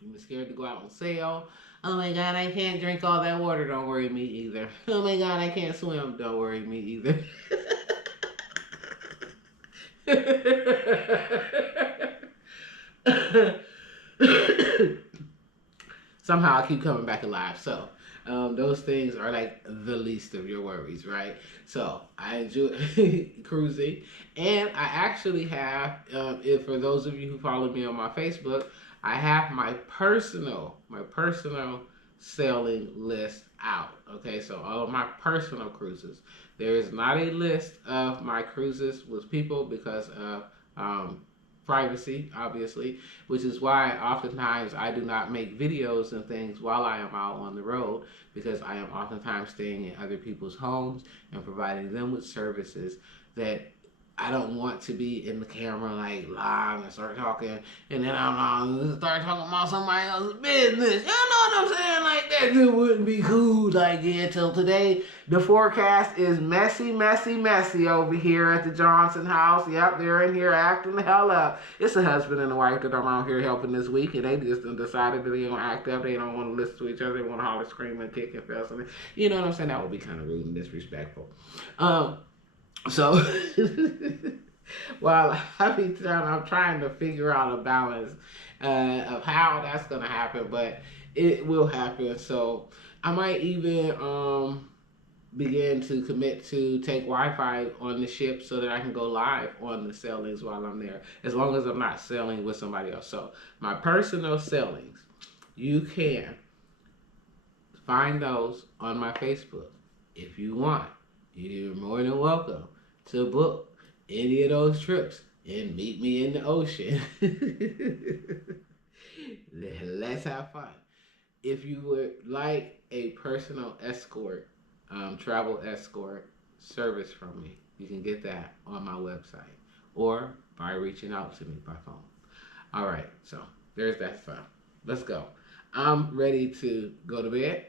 you're scared to go out and sail. Oh my God, I can't drink all that water. Don't worry, me either. Oh my God, I can't swim. Don't worry, me either. Somehow I keep coming back alive. So those things are like the least of your worries, right? So I enjoy cruising, and I actually have, if for those of you who follow me on my Facebook, I have my personal sailing list out. Okay, so all of my personal cruises. There is not a list of my cruises with people because of privacy, obviously, which is why oftentimes I do not make videos and things while I am out on the road, because I am oftentimes staying in other people's homes and providing them with services that I don't want to be in the camera like live and start talking, and then I'm start talking about somebody else's business. You know what I'm saying? Like that just wouldn't be cool. Like, yeah, till today the forecast is messy over here at the Johnson house. Yep, they're in here acting the hell up. It's a husband and a wife that I'm out here helping this week, and they just decided that they don't act up. They don't want to listen to each other. They want to holler, scream, and kick and fuss. You know what I'm saying? That would be kind of rude and disrespectful. So while I'm trying to figure out a balance of how that's gonna happen, but it will happen. So I might even begin to commit to take Wi-Fi on the ship so that I can go live on the sailings while I'm there, as long as I'm not sailing with somebody else. So my personal sailings, you can find those on my Facebook. If you want, you're more than welcome to book any of those trips and meet me in the ocean. Let's have fun. If you would like a personal escort, travel escort service from me, you can get that on my website or by reaching out to me by phone. All right, so there's that stuff. Let's go. I'm ready to go to bed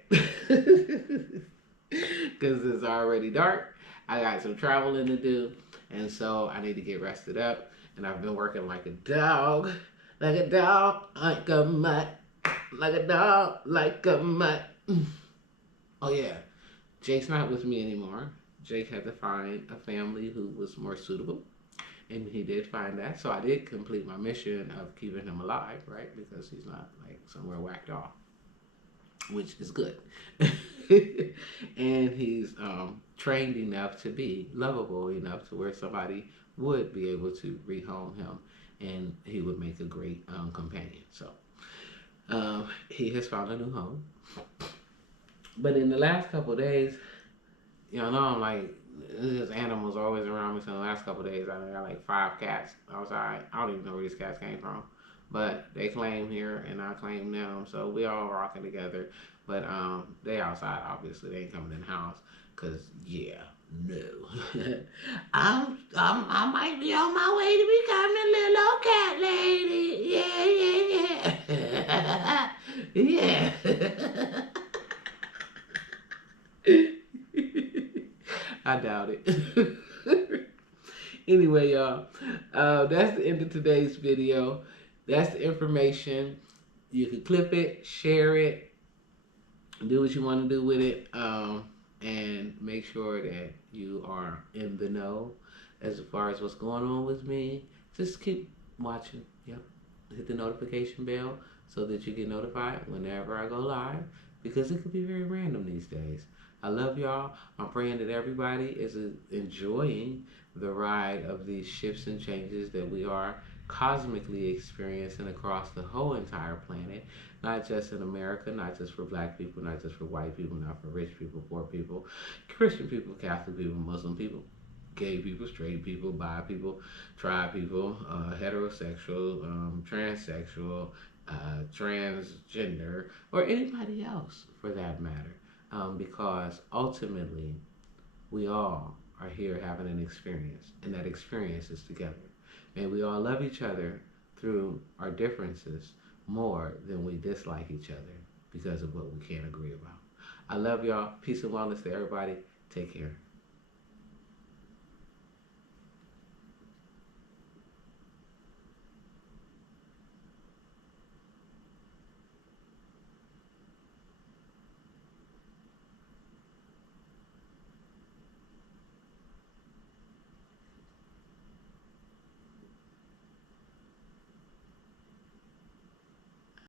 because it's already dark. I got some traveling to do, and so I need to get rested up. And I've been working like a dog, like a mutt, like a dog, like a mutt. Oh yeah, Jake's not with me anymore. Jake had to find a family who was more suitable, and he did find that. So I did complete my mission of keeping him alive, right? Because he's not like somewhere whacked off, which is good. And he's trained enough to be lovable enough to where somebody would be able to rehome him, and he would make a great companion. So He has found a new home. But in the last couple of days, I'm like, there's animals always around me. So in the last couple of days, I got like 5 cats outside. I don't even know where these cats came from. But they claim here and I claim them. So we all rocking together. But they outside, obviously. They ain't coming in the house. Because, yeah, no. I might be on my way to becoming a little cat lady. Yeah, yeah, yeah. I doubt it. Anyway, y'all, that's the end of today's video. That's the information. You can clip it, share it, do what you want to do with it, and make sure that you are in the know as far as what's going on with me. Just keep watching. Yep. Hit the notification bell so that you get notified whenever I go live, because it could be very random these days. I love y'all. I'm praying that everybody is enjoying the ride of these shifts and changes that we are cosmically experiencing across the whole entire planet, not just in America, not just for black people, not just for white people, not for rich people, poor people, Christian people, Catholic people, Muslim people, gay people, straight people, bi people, tri people, heterosexual, transsexual, transgender, or anybody else for that matter. Because ultimately, we all are here having an experience, and that experience is together. May we all love each other through our differences more than we dislike each other because of what we can't agree about. I love y'all. Peace and wellness to everybody. Take care.